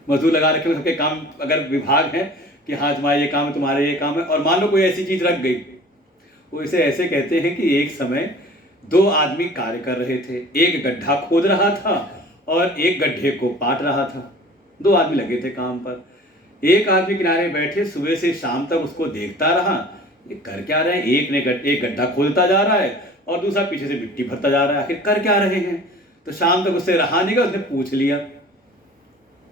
मजदूर लगा रखे सबके काम, अगर विभाग है कि हाँ तुम्हारा ये काम है, तुम्हारा ये काम है, और मान लो कोई ऐसी चीज रख गई, वो इसे ऐसे कहते हैं कि एक समय 2 आदमी कार्य कर रहे थे, एक गड्ढा खोद रहा था और एक गड्ढे को पाट रहा था। 2 आदमी लगे थे काम पर। एक आदमी किनारे बैठे सुबह से शाम तक उसको देखता रहा, ये कर क्या रहे हैं। एक गड्ढा खोदता जा रहा है और दूसरा पीछे से मिट्टी भरता जा रहा है, आखिर कर क्या रहे हैं। तो शाम तक उससे रहा नहीं गया, उसने पूछ लिया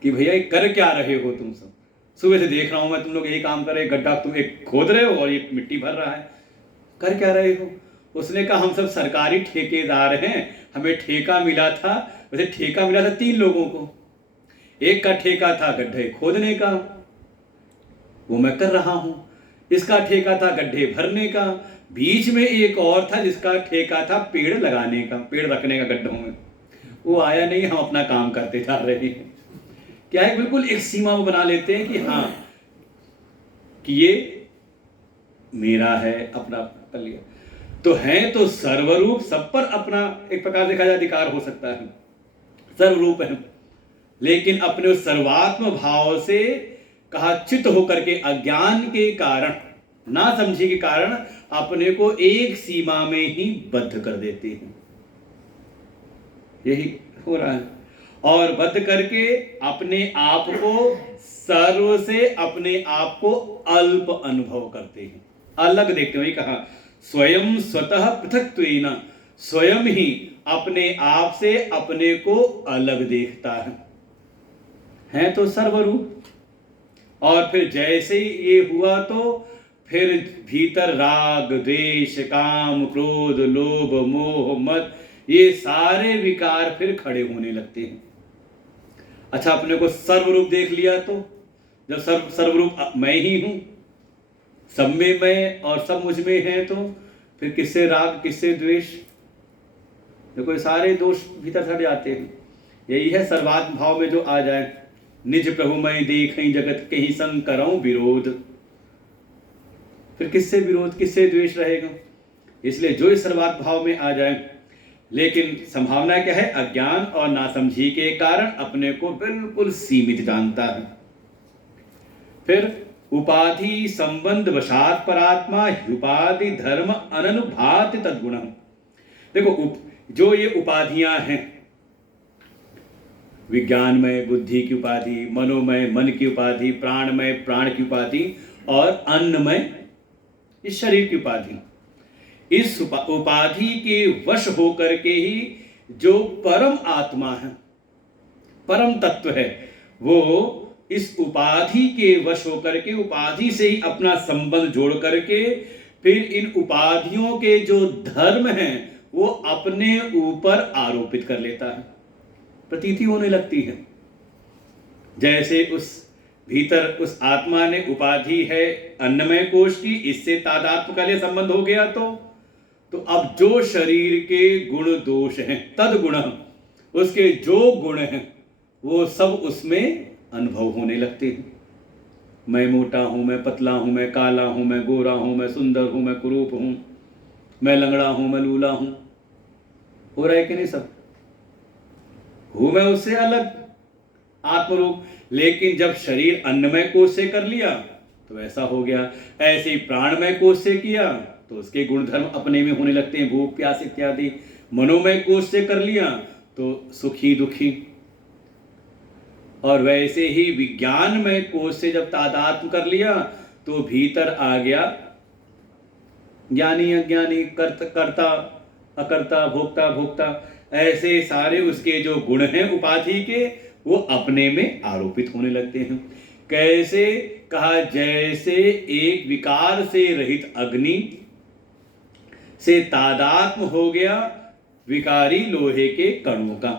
कि भैया ये कर क्या रहे हो तुम सब, सुबह से देख रहा हूं मैं तुम लोग यही काम कर रहे, गड्ढा तुम एक खोद रहे हो और ये मिट्टी भर रहा है, कर क्या रहे हो। उसने कहा हम सब सरकारी ठेकेदार हैं, हमें ठेका मिला था। वैसे ठेका मिला था 3 लोगों को, एक का ठेका था गड्ढे खोदने का, वो मैं कर रहा हूं, इसका ठेका था गड्ढे भरने का, बीच में एक और था जिसका ठेका था पेड़ लगाने का, पेड़ रखने का गड्ढों में, वो आया नहीं, हम अपना काम करते जा रहे हैं। क्या है, बिल्कुल एक सीमा वो बना लेते हैं कि हाँ कि ये मेरा है, अपना कर लिया। तो है तो सर्वरूप, सब पर अपना एक प्रकार देखा जाए अधिकार हो सकता है, सर्वरूप है, लेकिन अपने उस सर्वात्म भाव से कहा चित होकर के अज्ञान के कारण, ना समझे के कारण अपने को एक सीमा में ही बद्ध कर देते हैं। यही हो रहा है, और बद्ध करके अपने आप को सर्व से अपने आप को अल्प अनुभव करते हैं, अलग देखते हैं। कहा स्वयं स्वतः पृथक्त्वेन, स्वयं ही अपने आप से अपने को अलग देखता है तो सर्वरूप। और फिर जैसे ही ये हुआ तो फिर भीतर राग द्वेष काम क्रोध लोभ मोह मद, ये सारे विकार फिर खड़े होने लगते हैं। अच्छा, अपने को सर्वरूप देख लिया तो जब सर्वरूप मैं ही हूं, सब में मैं और सब मुझ में है, तो फिर किससे राग किससे द्वेष? देखो ये सारे दोष भीतर हट जाते हैं। यही है सर्वात्म भाव में जो आ जाए, निज प्रभु मैं देखई जगत के ही संग करऊं विरोध, फिर किससे विरोध किससे द्वेष रहेगा? इसलिए जो इस सर्वात्म भाव में आ जाए, लेकिन संभावना क्या है? अज्ञान और नासमझी के कारण अपने को बिल्कुल सीमित जानता है। फिर उपाधि संबंध वशात परात्मा उपाधि धर्म अननुभाति तद्गुण। देखो जो ये उपाधियां हैं, विज्ञानमय बुद्धि की उपाधि, मनोमय मन की उपाधि, प्राणमय प्राण की उपाधि और अन्नमय इस शरीर की उपाधि, इस उपाधि के वश होकर के ही जो परम आत्मा है, परम तत्व है, वो इस उपाधि के वश होकर के उपाधि से ही अपना संबंध जोड़ करके फिर इन उपाधियों के जो धर्म हैं वो अपने ऊपर आरोपित कर लेता है, प्रतीति होने लगती है। जैसे उस भीतर उस आत्मा ने उपाधि है अन्नमय कोश की, इससे तादात्म्य का लिए संबंध हो गया, तो अब जो शरीर के गुण दोष हैं तद उसके जो गुण हैं वो सब उसमें अनुभव होने लगते हैं। मैं मोटा हूं, मैं पतला हूं, मैं काला हूं, मैं गोरा हूं, मैं सुंदर हूं, मैं कुरूप हूं, मैं लंगड़ा हूं, मैं लूला हूं, हो रहा है कि नहीं? सब हूं मैं उससे अलग आत्मरूप। लेकिन जब शरीर अन्नमय कोश से कर लिया तो ऐसा हो गया, ऐसे ही प्राणमय कोश से किया तो उसके गुणधर्म अपने में होने लगते हैं, भूख प्यास इत्यादि। मनोमय कोश से कर लिया तो सुखी दुखी, और वैसे ही विज्ञानमय कोश से जब तादात्म्य कर लिया तो भीतर आ गया ज्ञानी अज्ञानी, कर्ता अकर्ता, भोक्ता भोक्ता, ऐसे सारे उसके जो गुण हैं उपाधि के वो अपने में आरोपित होने लगते हैं। कैसे? कहा जैसे एक विकार से रहित अग्नि से तादात्म्य हो गया विकारी लोहे के कणों का,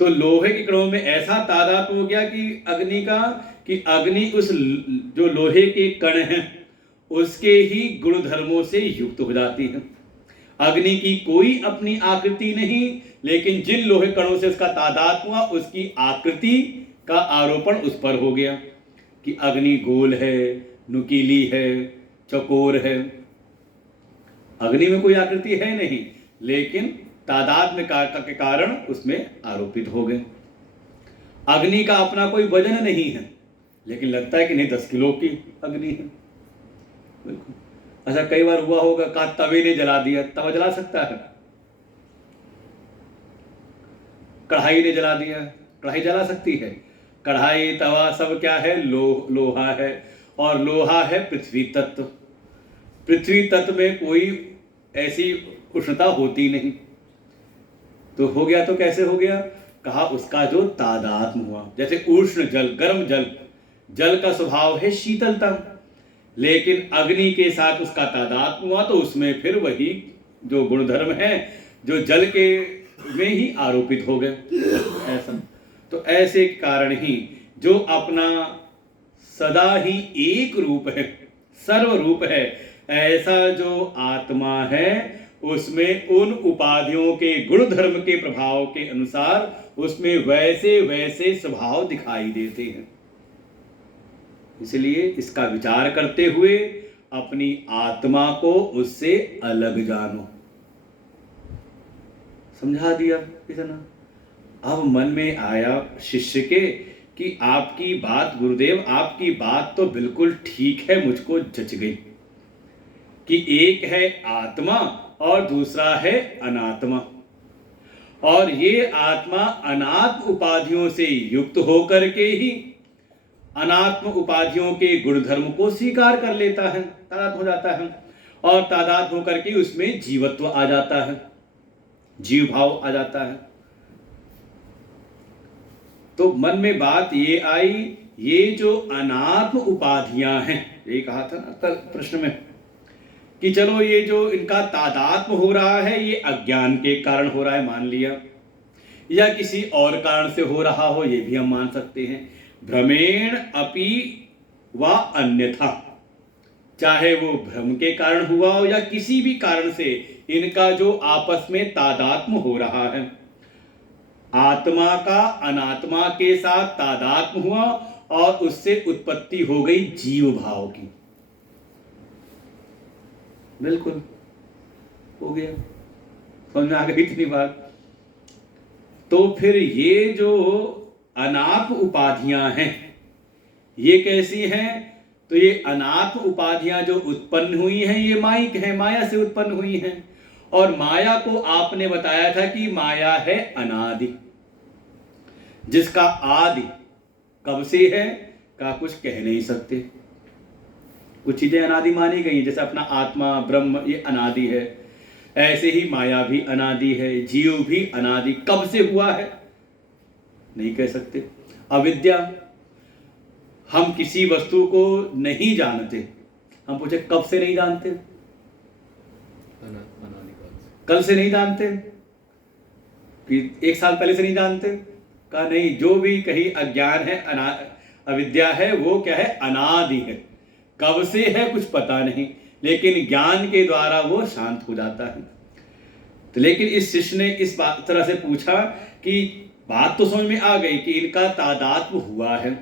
तो लोहे के कणों में ऐसा तादात्म्य हो गया कि अग्नि उस जो लोहे के कण हैं उसके ही गुण धर्मों से युक्त हो जाती है। अग्नि की कोई अपनी आकृति नहीं, लेकिन जिन लोहे कणों से उसका तादात्म्य हुआ उसकी आकृति का आरोपण उस पर हो गया कि अग्नि गोल है, नुकीली है, चकोर है। अग्नि में कोई आकृति है नहीं, लेकिन तादात्म्य के कारण उसमें आरोपित हो गए। अग्नि का अपना कोई वजन नहीं है, लेकिन लगता है कि नहीं 10 किलो की अग्नि है। बिल्कुल अच्छा, कई बार हुआ होगा, कहा तवे ने जला दिया, तवा जला सकता है? कढ़ाई ने जला दिया, कढ़ाई जला सकती है? कढ़ाई तवा सब क्या है? लोहा है, और लोहा है पृथ्वी तत्व। पृथ्वी तत्व में कोई ऐसी उष्णता होती नहीं, तो हो गया तो कैसे हो गया? कहा उसका जो तादात्म्य हुआ, जैसे उष्ण जल, गर्म जल, जल का स्वभाव है शीतलता, लेकिन अग्नि के साथ उसका तादात्म्य हुआ तो उसमें फिर वही जो गुणधर्म है जो जल के में ही आरोपित हो गए। ऐसा तो ऐसे कारण ही जो अपना सदा ही एक रूप है, सर्व रूप है, ऐसा जो आत्मा है उसमें उन उपाधियों के गुण धर्म के प्रभाव के अनुसार उसमें वैसे वैसे स्वभाव दिखाई देते हैं। इसलिए इसका विचार करते हुए अपनी आत्मा को उससे अलग जानो। समझा दिया इतना। अब मन में आया शिष्य के कि आपकी बात गुरुदेव, आपकी बात तो बिल्कुल ठीक है, मुझको जच गई कि एक है आत्मा और दूसरा है अनात्मा, और ये आत्मा अनात्म उपाधियों से युक्त होकर के ही अनात्म उपाधियों के गुणधर्म को स्वीकार कर लेता है, तादात्म्य हो जाता है, और तादात्म्य होकर के उसमें जीवत्व आ जाता है, जीव भाव आ जाता है। तो मन में बात ये आई, ये जो अनात्म उपाधियां हैं, ये कहा था ना कल प्रश्न में कि चलो ये जो इनका तादात्म्य हो रहा है ये अज्ञान के कारण हो रहा है, मान लिया। या किसी और कारण से हो रहा हो, ये भी हम मान सकते हैं। भ्रमेण अपि वा अन्यथा, चाहे वो भ्रम के कारण हुआ हो या किसी भी कारण से इनका जो आपस में तादात्म्य हो रहा है, आत्मा का अनात्मा के साथ तादात्म्य हुआ और उससे उत्पत्ति हो गई जीव भाव की। बिल्कुल हो गया, समझ में आ गई इतनी बात। तो फिर ये जो अनाप उपाधियां हैं ये कैसी हैं? तो ये अनाप उपाधियां जो उत्पन्न हुई हैं ये माइक है, माया से उत्पन्न हुई हैं। और माया को आपने बताया था कि माया है अनादि, जिसका आदि कब से है का कुछ कह नहीं सकते। कुछ चीजें अनादि मानी गई, जैसे अपना आत्मा ब्रह्म ये अनादि है, ऐसे ही माया भी अनादि है, जीव भी अनादि। कब से हुआ है नहीं कह सकते। अविद्या, हम किसी वस्तु को नहीं जानते, हम पूछे कब से नहीं जानते? कल से नहीं जानते कि 1 साल पहले से नहीं जानते? कहा नहीं, जो भी कहीं अज्ञान है, अविद्या है, वो क्या है? अनादि है। कब से है कुछ पता नहीं, लेकिन ज्ञान के द्वारा वो शांत हो जाता है। तो लेकिन इस शिष्य ने इस तरह से पूछा कि बात तो समझ में आ गई कि इनका तादात्म्य हुआ है,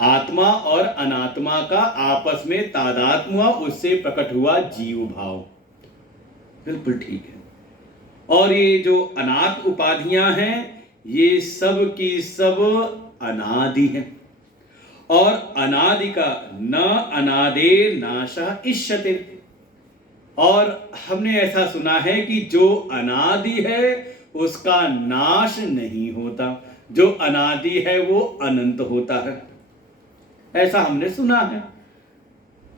आत्मा और अनात्मा का आपस में तादात्म्य हुआ, उससे प्रकट हुआ जीव भाव। बिल्कुल ठीक है। और ये जो अनाथ उपाधियां हैं ये सब की सब अनादि हैं, और अनादि का न अनादे नाशा इष्यते। और हमने ऐसा सुना है कि जो अनादि है उसका नाश नहीं होता, जो अनादि है वो अनंत होता है, ऐसा हमने सुना है।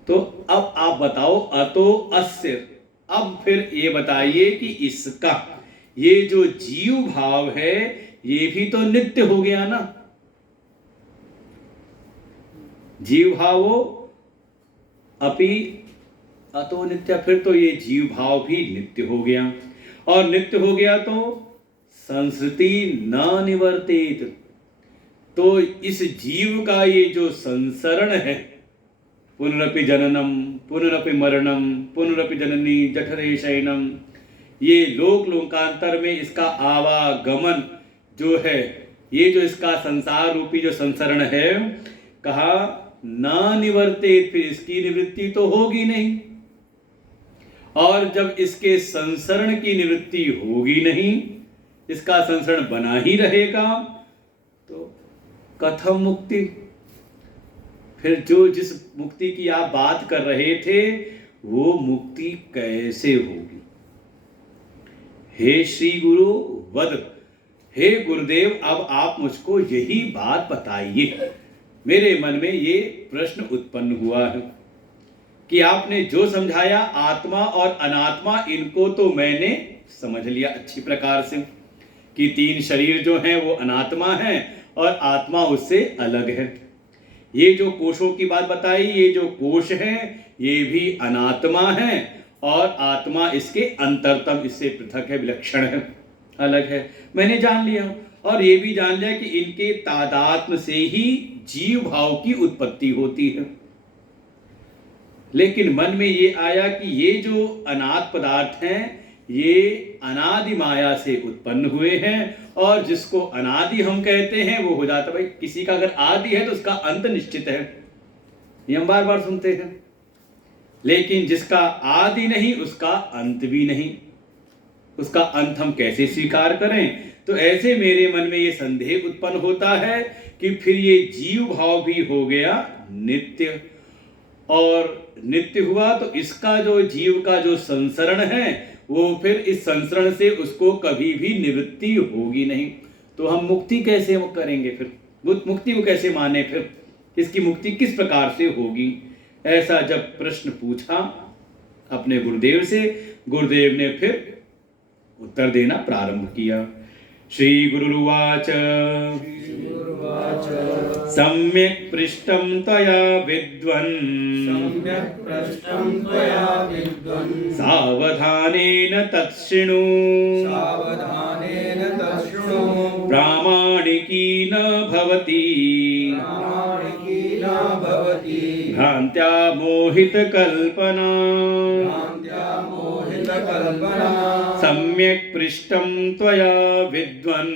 तो अब आप बताओ, अतो अस्य, अब फिर ये बताइए कि इसका ये जो जीव भाव है ये भी तो नित्य हो गया ना। जीव भावो अपि अतो नित्य, फिर तो ये जीव भाव भी नित्य हो गया, और नित्य हो गया तो संसृति न निवर्तेत। तो इस जीव का ये जो संसरण है, पुनरपि जननम पुनरपि मरणम पुनरपि जननी जठरे शयनम, ये लोक लोकांतर में इसका आवागमन जो है, ये जो इसका संसार रूपी जो संसरण है, कहा ना निवर्ते, फिर इसकी निवृत्ति तो होगी नहीं। और जब इसके संसरण की निवृत्ति होगी नहीं, इसका संसरण बना ही रहेगा, तो कथम मुक्ति? फिर जो जिस मुक्ति की आप बात कर रहे थे वो मुक्ति कैसे होगी? हे श्री गुरु वद, हे गुरुदेव, अब आप मुझको यही बात बताइए। मेरे मन में ये प्रश्न उत्पन्न हुआ है कि आपने जो समझाया आत्मा और अनात्मा, इनको तो मैंने समझ लिया अच्छी प्रकार से कि 3 शरीर जो हैं वो अनात्मा हैं और आत्मा उससे अलग है। ये जो कोशों की बात बताई, ये जो कोश हैं ये भी अनात्मा है, और आत्मा इसके अंतरतम, इससे पृथक है, विलक्षण है, अलग है, मैंने जान लिया। और ये भी जान लिया कि इनके तादात्म्य से ही जीव भाव की उत्पत्ति होती है। लेकिन मन में ये आया कि ये जो अनाद पदार्थ हैं ये अनादि माया से उत्पन्न हुए हैं, और जिसको अनादि हम कहते हैं वो हो जाता, भाई किसी का अगर आदि है तो उसका अंत निश्चित है, ये हम बार बार सुनते हैं। लेकिन जिसका आदि नहीं उसका अंत भी नहीं, उसका अंत हम कैसे स्वीकार करें? तो ऐसे मेरे मन में ये संदेह उत्पन्न होता है कि फिर ये जीव भाव भी हो गया नित्य, और नित्य हुआ तो इसका जो जीव का जो संसरण है वो फिर इस संसरण से उसको कभी भी निवृत्ति होगी नहीं। तो हम मुक्ति कैसे करेंगे? फिर मुक्ति को कैसे माने? फिर इसकी मुक्ति किस प्रकार से होगी? ऐसा जब प्रश्न पूछा अपने गुरुदेव से, गुरुदेव ने फिर उत्तर देना प्रारंभ किया। श्री गुरुर्वाच सम्यक् पृष्टं त्वया विद्वन् सावधानेन तच्छृणु। भ्रान्त्या मोहितकल्पना भ्रान्त्या मोहितकल्पना सम्यक् पृष्टं त्वया विद्वन्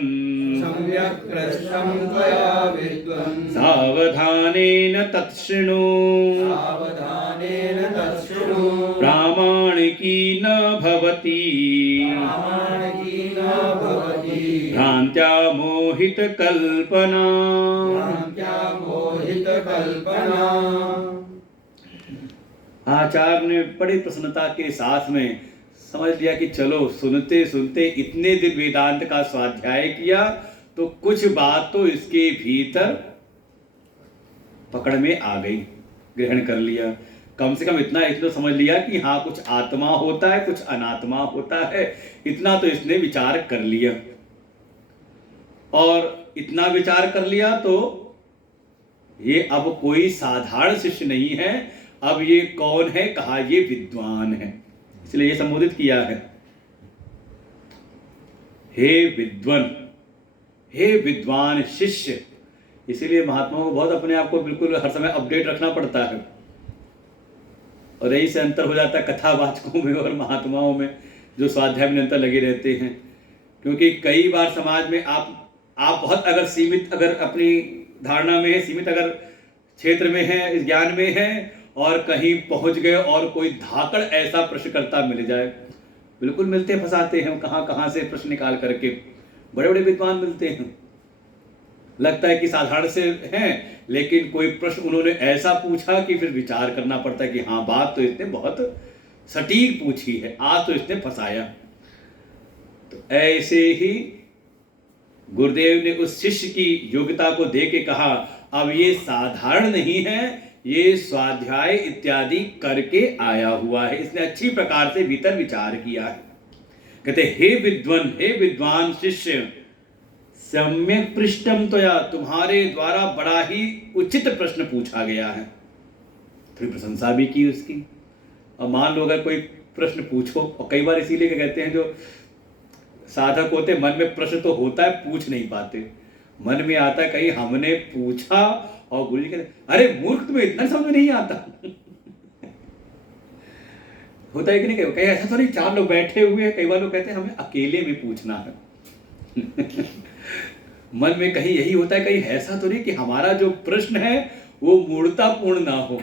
सम्यक् पृष्टं त्वया विद्वन् सावधानेन तत्शृणु सावधानेन तच्छृणु प्रामाणिकी न भवति प्रामाणिकी न भवति भ्रान्त्या मोहितकल्पना। भ्रान्त्या मोहितकल्पना। आचार्य ने बड़ी प्रसन्नता के साथ में समझ लिया कि चलो सुनते सुनते इतने दिन वेदांत का स्वाध्याय किया तो कुछ बात तो इसके भीतर पकड़ में आ गई, ग्रहण कर लिया। कम से कम इतना समझ लिया कि हाँ कुछ आत्मा होता है कुछ अनात्मा होता है, इतना तो इसने विचार कर लिया। और इतना विचार कर लिया तो ये अब कोई साधारण शिष्य नहीं है, अब ये कौन है, कहा ये विद्वान है, इसलिए ये संबोधित किया है, हे विद्वान, हे विद्वान शिष्य। इसीलिए महात्माओं को बहुत अपने आप को बिल्कुल हर समय अपडेट रखना पड़ता है, और यही से अंतर हो जाता है कथावाचकों में और महात्माओं में जो स्वाध्याय में निरंतर लगे रहते हैं। क्योंकि कई बार समाज में आप बहुत अगर सीमित, अगर अपनी धारणा में है, सीमित अगर क्षेत्र में है, इस ज्ञान में है, और कहीं पहुंच गए और कोई धाकड़ ऐसा प्रश्नकर्ता मिल जाए, बिल्कुल मिलते फंसाते हैं, कहाँ से प्रश्न निकाल करके बड़े बड़े विद्वान मिलते हैं। लगता है कि साधारण से हैं, लेकिन कोई प्रश्न उन्होंने ऐसा पूछा कि फिर विचार करना पड़ता है कि हाँ बात तो इसने बहुत सटीक पूछी है, आज तो इसने फंसाया। तो ऐसे ही गुरुदेव ने उस शिष्य की योग्यता को देख के कहा अब ये साधारण नहीं है, ये स्वाध्याय इत्यादि करके आया हुआ है, इसने अच्छी प्रकार से भीतर विचार किया है। कहते हे विद्वान, हे विद्वान शिष्य, सम्यक पृष्ठम त्वया, तुम्हारे द्वारा बड़ा ही उचित प्रश्न पूछा गया है। थोड़ी प्रशंसा भी की उसकी। अब मान लो अगर कोई प्रश्न पूछो, और कई बार इसीलिए कहते हैं जो साधक होते मन में प्रश्न तो होता है, पूछ नहीं पाते, मन में आता है कहीं हमने पूछा और गुरु जी कहते अरे मूर्ख तुम्हें इतना समझ में नहीं आता। होता है कि नहीं, कहीं ऐसा तो नहीं चार लोग बैठे हुए हैं, कई बार लोग कहते हैं हमें अकेले में पूछना है। मन में कहीं यही होता है, कहीं ऐसा तो नहीं कि हमारा जो प्रश्न है वो मूर्खतापूर्ण ना हो,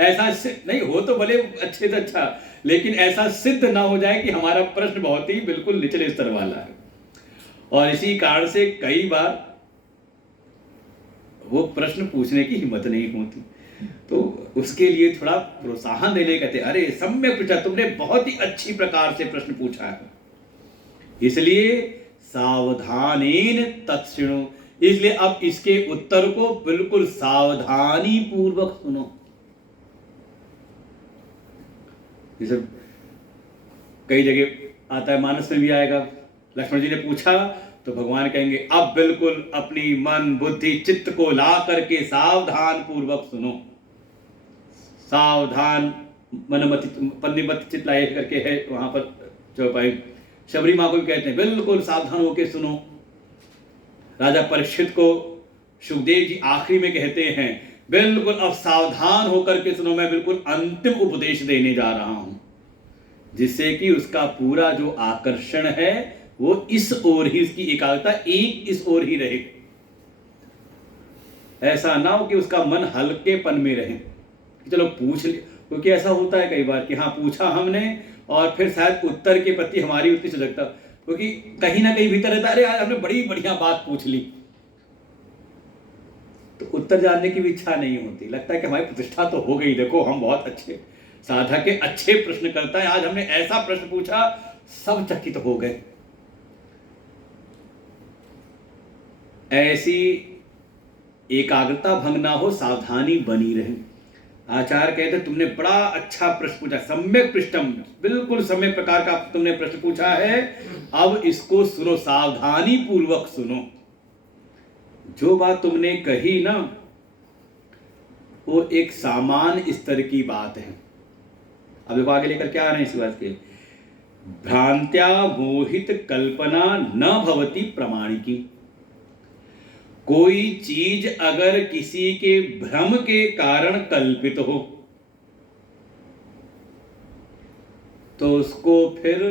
ऐसा नहीं हो तो भले अच्छे से अच्छा, लेकिन ऐसा सिद्ध ना हो जाए कि हमारा प्रश्न बहुत ही बिल्कुल निचले स्तर वाला है। और इसी कारण से कई बार वो प्रश्न पूछने की हिम्मत नहीं होती, तो उसके लिए थोड़ा प्रोत्साहन देने कहते अरे सम्यक पूछा, तुमने बहुत ही अच्छी प्रकार से प्रश्न पूछा है, इसलिए सावधानेन तत्शृणु, इसलिए अब इसके उत्तर को बिल्कुल सावधानी पूर्वक सुनो। ये सब कई जगह आता है, मानस में भी आएगा। लक्ष्मण जी ने पूछा तो भगवान कहेंगे अब बिल्कुल अपनी मन बुद्धि चित्त को ला करके सावधान पूर्वक सुनो। सावधान मनमति पन्नीमति चित्त लाए करके है वहां पर चौपाई। शबरी माँ को भी कहते हैं बिल्कुल सावधान होकर सुनो। राजा परीक्षित को सुखदेव जी आखिरी में कहते हैं बिल्कुल अब सावधान होकर के सुनो, मैं बिल्कुल अंतिम उपदेश देने जा रहा हूं, जिससे कि उसका पूरा जो आकर्षण है वो इस ओर ही, उसकी एकाग्रता एक इस ओर ही रहे। ऐसा ना हो कि उसका मन हल्केपन में रहे कि चलो पूछ ले, क्योंकि ऐसा होता है कई बार कि हाँ पूछा हमने और फिर शायद उत्तर के प्रति हमारी उतनी सजगता, क्योंकि कहीं ना कहीं भीतर रहता है अरे आज हमने बड़ी बढ़िया बात पूछ ली, तो उत्तर जानने की भी इच्छा नहीं होती। लगता है कि हमारी प्रतिष्ठा तो हो गई, देखो हम बहुत अच्छे साधक के अच्छे प्रश्न करता है, आज हमने ऐसा प्रश्न पूछा सब चकित हो गए। ऐसी एकाग्रता भंग ना हो, सावधानी बनी रहे। आचार्य कहते तुमने बड़ा अच्छा प्रश्न पूछा, सम्यक पृष्ठम, बिल्कुल सम्यक प्रकार का तुमने प्रश्न पूछा है, अब इसको सुनो, सावधानी पूर्वक सुनो। जो बात तुमने कही ना वो एक सामान्य स्तर की बात है। अब देखो आगे लेकर क्या आ रहे हैं इस बात के, भ्रांत्या मोहित कल्पना न भवति प्रमाणिकी। कोई चीज अगर किसी के भ्रम के कारण कल्पित हो तो उसको फिर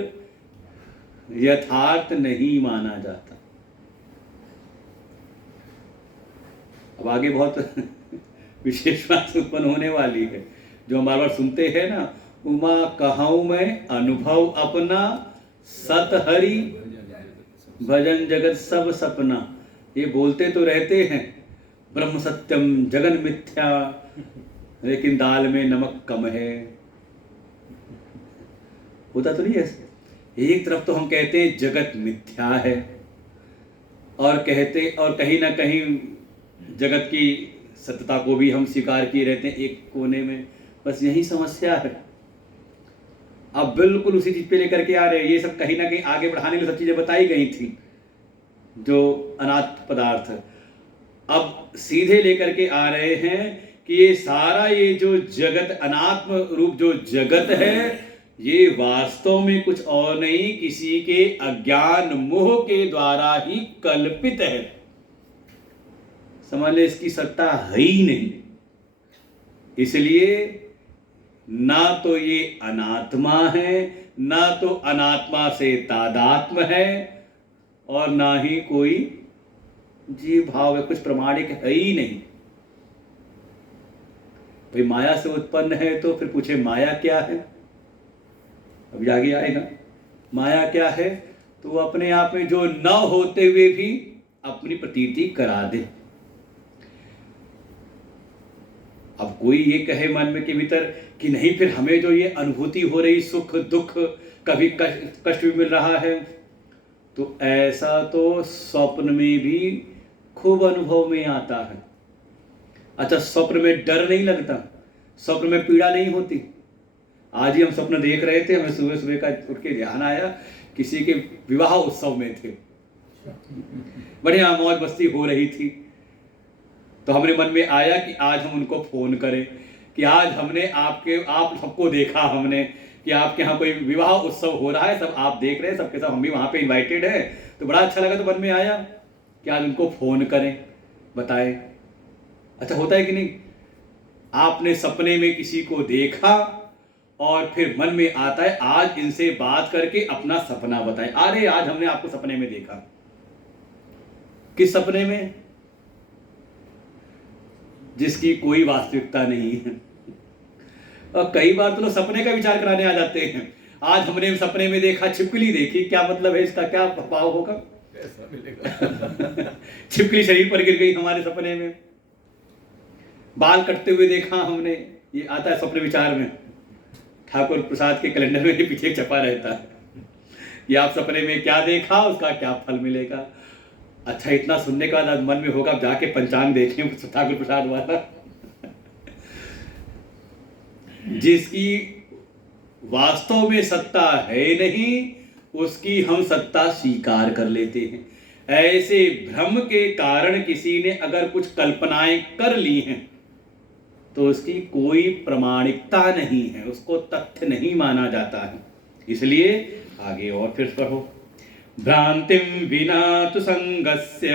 यथार्थ नहीं माना जाता। अब आगे बहुत विशेष बात उत्पन्न होने वाली है, जो हम बार बार सुनते हैं ना, उमा कहूँ मैं अनुभव अपना, सत हरि भजन जगत सब सपना। ये बोलते तो रहते हैं ब्रह्म सत्यम जगन मिथ्या, लेकिन दाल में नमक कम है। होता तो नहीं है। एक तरफ तो हम कहते हैं जगत मिथ्या है, और कहते और कहीं ना कहीं जगत की सत्यता को भी हम स्वीकार किए रहते हैं एक कोने में। बस यही समस्या है। अब बिल्कुल उसी चीज पे लेकर के आ रहे हैं। ये सब कहीं ना कहीं आगे बढ़ाने के लिए सब चीजें बताई गई थी, जो अनाथ पदार्थ अब सीधे लेकर के आ रहे हैं कि ये सारा ये जो जगत, अनात्म रूप जो जगत है, ये वास्तव में कुछ और नहीं, किसी के अज्ञान मोह के द्वारा ही कल्पित है। समझ ले, इसकी सत्ता है ही नहीं। इसलिए ना तो ये अनात्मा है, ना तो अनात्मा से तादात्म्य है, और ना ही कोई जीव भाव है, कुछ प्रमाणिक है ही नहीं। भाई माया से उत्पन्न है तो फिर पूछे माया क्या है। अभी आगे आएगा माया क्या है, तो अपने आप में जो न होते हुए भी अपनी प्रतीति करा दे। अब कोई ये कहे मन में के भीतर कि नहीं, फिर हमें जो ये अनुभूति हो रही, सुख दुख, कभी कष्ट भी मिल रहा है, तो ऐसा तो स्वप्न में भी खूब अनुभव में आता है। अच्छा, स्वप्न में डर नहीं लगता, स्वप्न में पीड़ा नहीं होती। आज ही हम स्वप्न देख रहे थे, हमें सुबह सुबह का उठ के ध्यान आया, किसी के विवाह उत्सव में थे, बढ़िया मौज मस्ती हो रही थी। तो हमने मन में आया कि आज हम उनको फोन करें कि आज हमने आप सबको देखा, हमने कि आपके यहाँ कोई विवाह उत्सव हो रहा है, सब आप देख रहे हैं, सबके सब हम भी वहाँ पे इनवाइटेड है। तो बड़ा अच्छा लगा, तो मन में आया कि आज उनको फोन करें, बताएं। अच्छा, होता है कि नहीं, आपने सपने में किसी को देखा और फिर मन में आता है आज इनसे बात करके अपना सपना बताएं। अरे आज हमने आपको सपने में देखा। किस सपने में? जिसकी कोई वास्तविकता नहीं है। और कई बार तो लोग सपने का विचार कराने आ जाते हैं। आज हमने सपने में देखा छिपकली देखी, क्या मतलब है इसका, क्या भाव होगा, कैसा मिलेगा। छिपकली शरीर पर गिर गई हमारे सपने में। बाल कटते हुए देखा हमने, ये आता है स्वप्न विचार में। ठाकुर प्रसाद के कैलेंडर में पीछे छपा रहता है ये आप सपने में क्या देखा, उसका क्या फल मिलेगा। अच्छा, इतना सुनने के बाद मन में होगा जाके पंचांग देखें ठाकुर प्रसाद वाला। जिसकी वास्तव में सत्ता है नहीं, उसकी हम सत्ता स्वीकार कर लेते हैं। ऐसे भ्रम के कारण किसी ने अगर कुछ कल्पनाएं कर ली हैं तो उसकी कोई प्रमाणिकता नहीं है, उसको तथ्य नहीं माना जाता है। इसलिए आगे और फिर पढ़ो। भ्रांतिं विना तु संगस्य,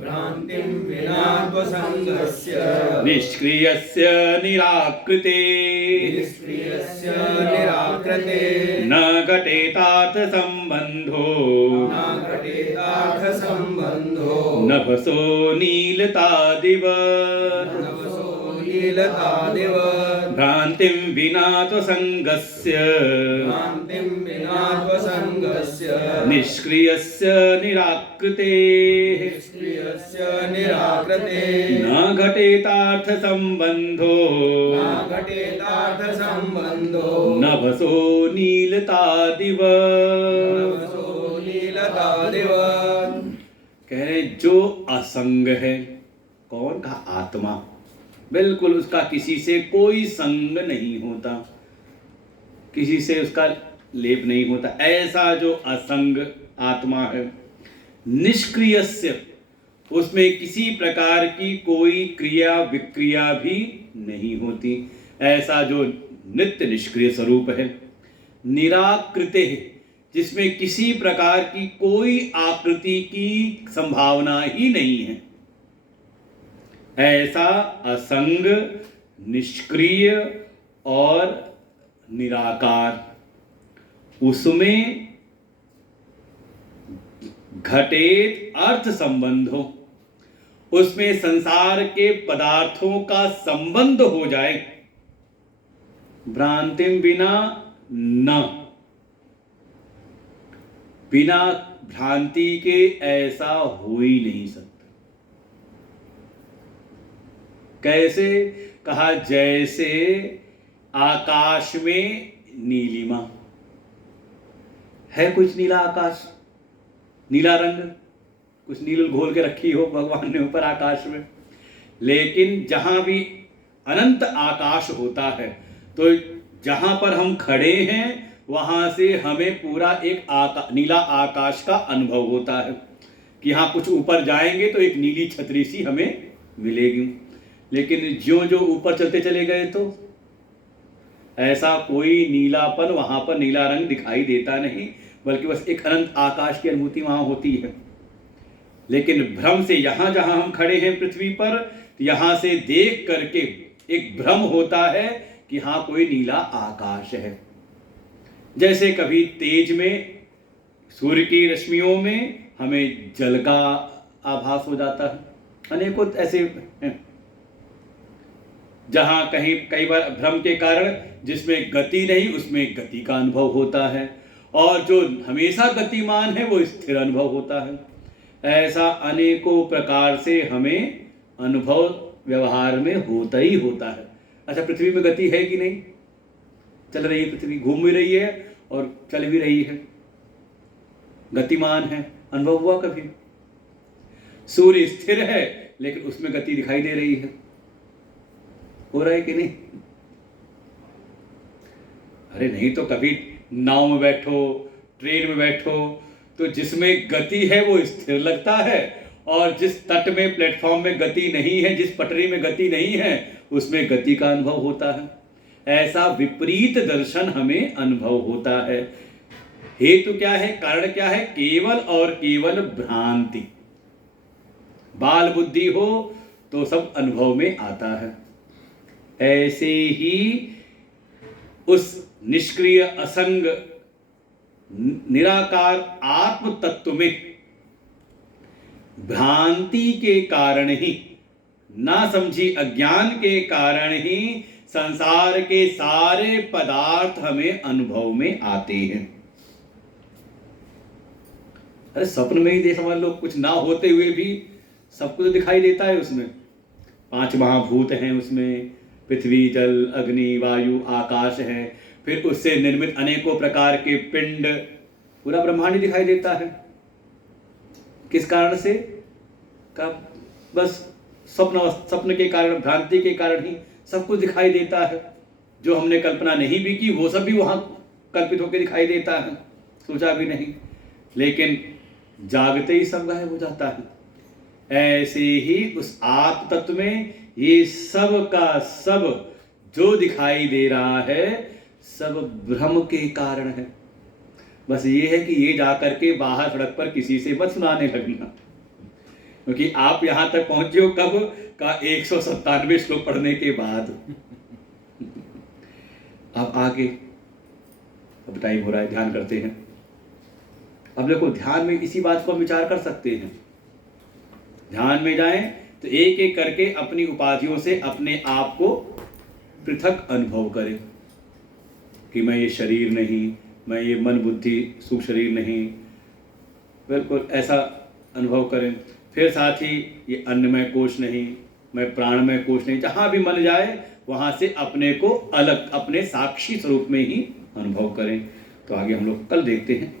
भ्रांतिं विना तु संगस्य, निष्क्रियस्य निराकृते, निष्क्रियस्य निराकृते, न घटेतार्थ संबंधो, न घटेतार्थ संबंधो, नभसो नीलतादिव, नभसो नीलतादिव। भ्रांतिं विना तु संगस्य, भ्रांतिं विना तु संगस्य, निष्क्रियस्य निराकृते, निष्क्रियस्य निराकृते, न घटेतार्थ संबंधो, न घटेतार्थ संबंधो, नभसो नीलतादिव। नभसो नीलतादिव। कह रहे जो असंग है, कौन का? आत्मा। बिल्कुल उसका किसी से कोई संग नहीं होता, किसी से उसका लेप नहीं होता। ऐसा जो असंग आत्मा है, निष्क्रियस्य, उसमें किसी प्रकार की कोई क्रिया विक्रिया भी नहीं होती। ऐसा जो नित्य निष्क्रिय स्वरूप है। निराकृते, जिसमें किसी प्रकार की कोई आकृति की संभावना ही नहीं है। ऐसा असंग, निष्क्रिय और निराकार, उसमें घटेत अर्थ संबंधो, उसमें संसार के पदार्थों का संबंध हो जाए, भ्रांतिम बिना न, बिना भ्रांति के ऐसा हो ही नहीं सकता। कैसे? कहा जैसे आकाश में नीलिमा है, कुछ नीला आकाश, नीला रंग, कुछ नील घोल के रखी हो भगवान ने ऊपर आकाश में, लेकिन जहां भी अनंत आकाश होता है तो जहां पर हम खड़े हैं वहां से हमें पूरा एक नीला आकाश का अनुभव होता है कि हाँ कुछ ऊपर जाएंगे तो एक नीली छतरी सी हमें मिलेगी। लेकिन ज्यों जो ऊपर चलते चले गए तो ऐसा कोई नीलापन, वहां पर नीला रंग दिखाई देता नहीं, बल्कि बस एक अनंत आकाश की अनुभूति वहां होती है। लेकिन भ्रम से यहां जहां हम खड़े हैं पृथ्वी पर, यहां से देख करके एक भ्रम होता है कि हाँ कोई नीला आकाश है। जैसे कभी तेज में सूर्य की रश्मियों में हमें जल का आभास हो जाता है, अनेकों ऐसे हैं जहां कहीं कई बार भ्रम के कारण जिसमें गति नहीं उसमें गति का अनुभव होता है, और जो हमेशा गतिमान है वो स्थिर अनुभव होता है। ऐसा अनेकों प्रकार से हमें अनुभव व्यवहार में होता ही होता है। अच्छा, पृथ्वी में गति है कि नहीं? चल रही है पृथ्वी, घूम भी रही है और चल भी रही है, गतिमान है, अनुभव हुआ कभी? सूर्य स्थिर है लेकिन उसमें गति दिखाई दे रही है, हो रहा है कि नहीं? अरे नहीं तो कभी नाव में बैठो, ट्रेन में बैठो, तो जिसमें गति है वो स्थिर लगता है, और जिस तट में प्लेटफॉर्म में गति नहीं है, जिस पटरी में गति नहीं है, उसमें गति का अनुभव होता है। ऐसा विपरीत दर्शन हमें अनुभव होता है। हेतु क्या है? कारण क्या है? केवल और केवल भ्रांति। बाल बुद्धि हो तो सब अनुभव में आता है। ऐसे ही उस निष्क्रिय असंग निराकार आत्म तत्व में भ्रांति के कारण ही, ना समझी अज्ञान के कारण ही संसार के सारे पदार्थ हमें अनुभव में आते हैं। अरे स्वप्न में ही दे समझ लो, कुछ ना होते हुए भी सब कुछ दिखाई देता है। उसमें 5 महाभूत हैं, उसमें पृथ्वी, जल, अग्नि, वायु, आकाश है, फिर उससे निर्मित अनेकों प्रकार के पिंड, पूरा ब्रह्मांड ही दिखाई देता है। किस कारण से? का बस स्वप्न के कारण, भ्रांति के कारण ही सब कुछ दिखाई देता है। जो हमने कल्पना नहीं भी की वो सब भी वहां कल्पित होकर दिखाई देता है, सोचा भी नहीं, लेकिन जागते ही सब गायब हो जाता है। ऐसे ही उस आत्म तत्व में ये सब का सब जो दिखाई दे रहा है सब भ्रम के कारण है। बस ये है कि ये जाकर के बाहर सड़क पर किसी से मत सुनाने लगना, क्योंकि आप यहां तक पहुंचे हो कब का 197 श्लोक पढ़ने के बाद। अब आगे, अब टाइम हो रहा है, ध्यान करते हैं। अब देखो, ध्यान में इसी बात को हम विचार कर सकते हैं। ध्यान में जाएं तो एक एक करके अपनी उपाधियों से अपने आप को पृथक अनुभव करें कि मैं ये शरीर नहीं, मैं ये मन बुद्धि सूक्ष्म शरीर नहीं, बिल्कुल ऐसा अनुभव करें। फिर साथ ही ये अन्नमय कोश नहीं, मैं प्राणमय कोश नहीं, जहाँ भी मन जाए वहाँ से अपने को अलग, अपने साक्षी स्वरूप में ही अनुभव करें। तो आगे हम लोग कल देखते हैं।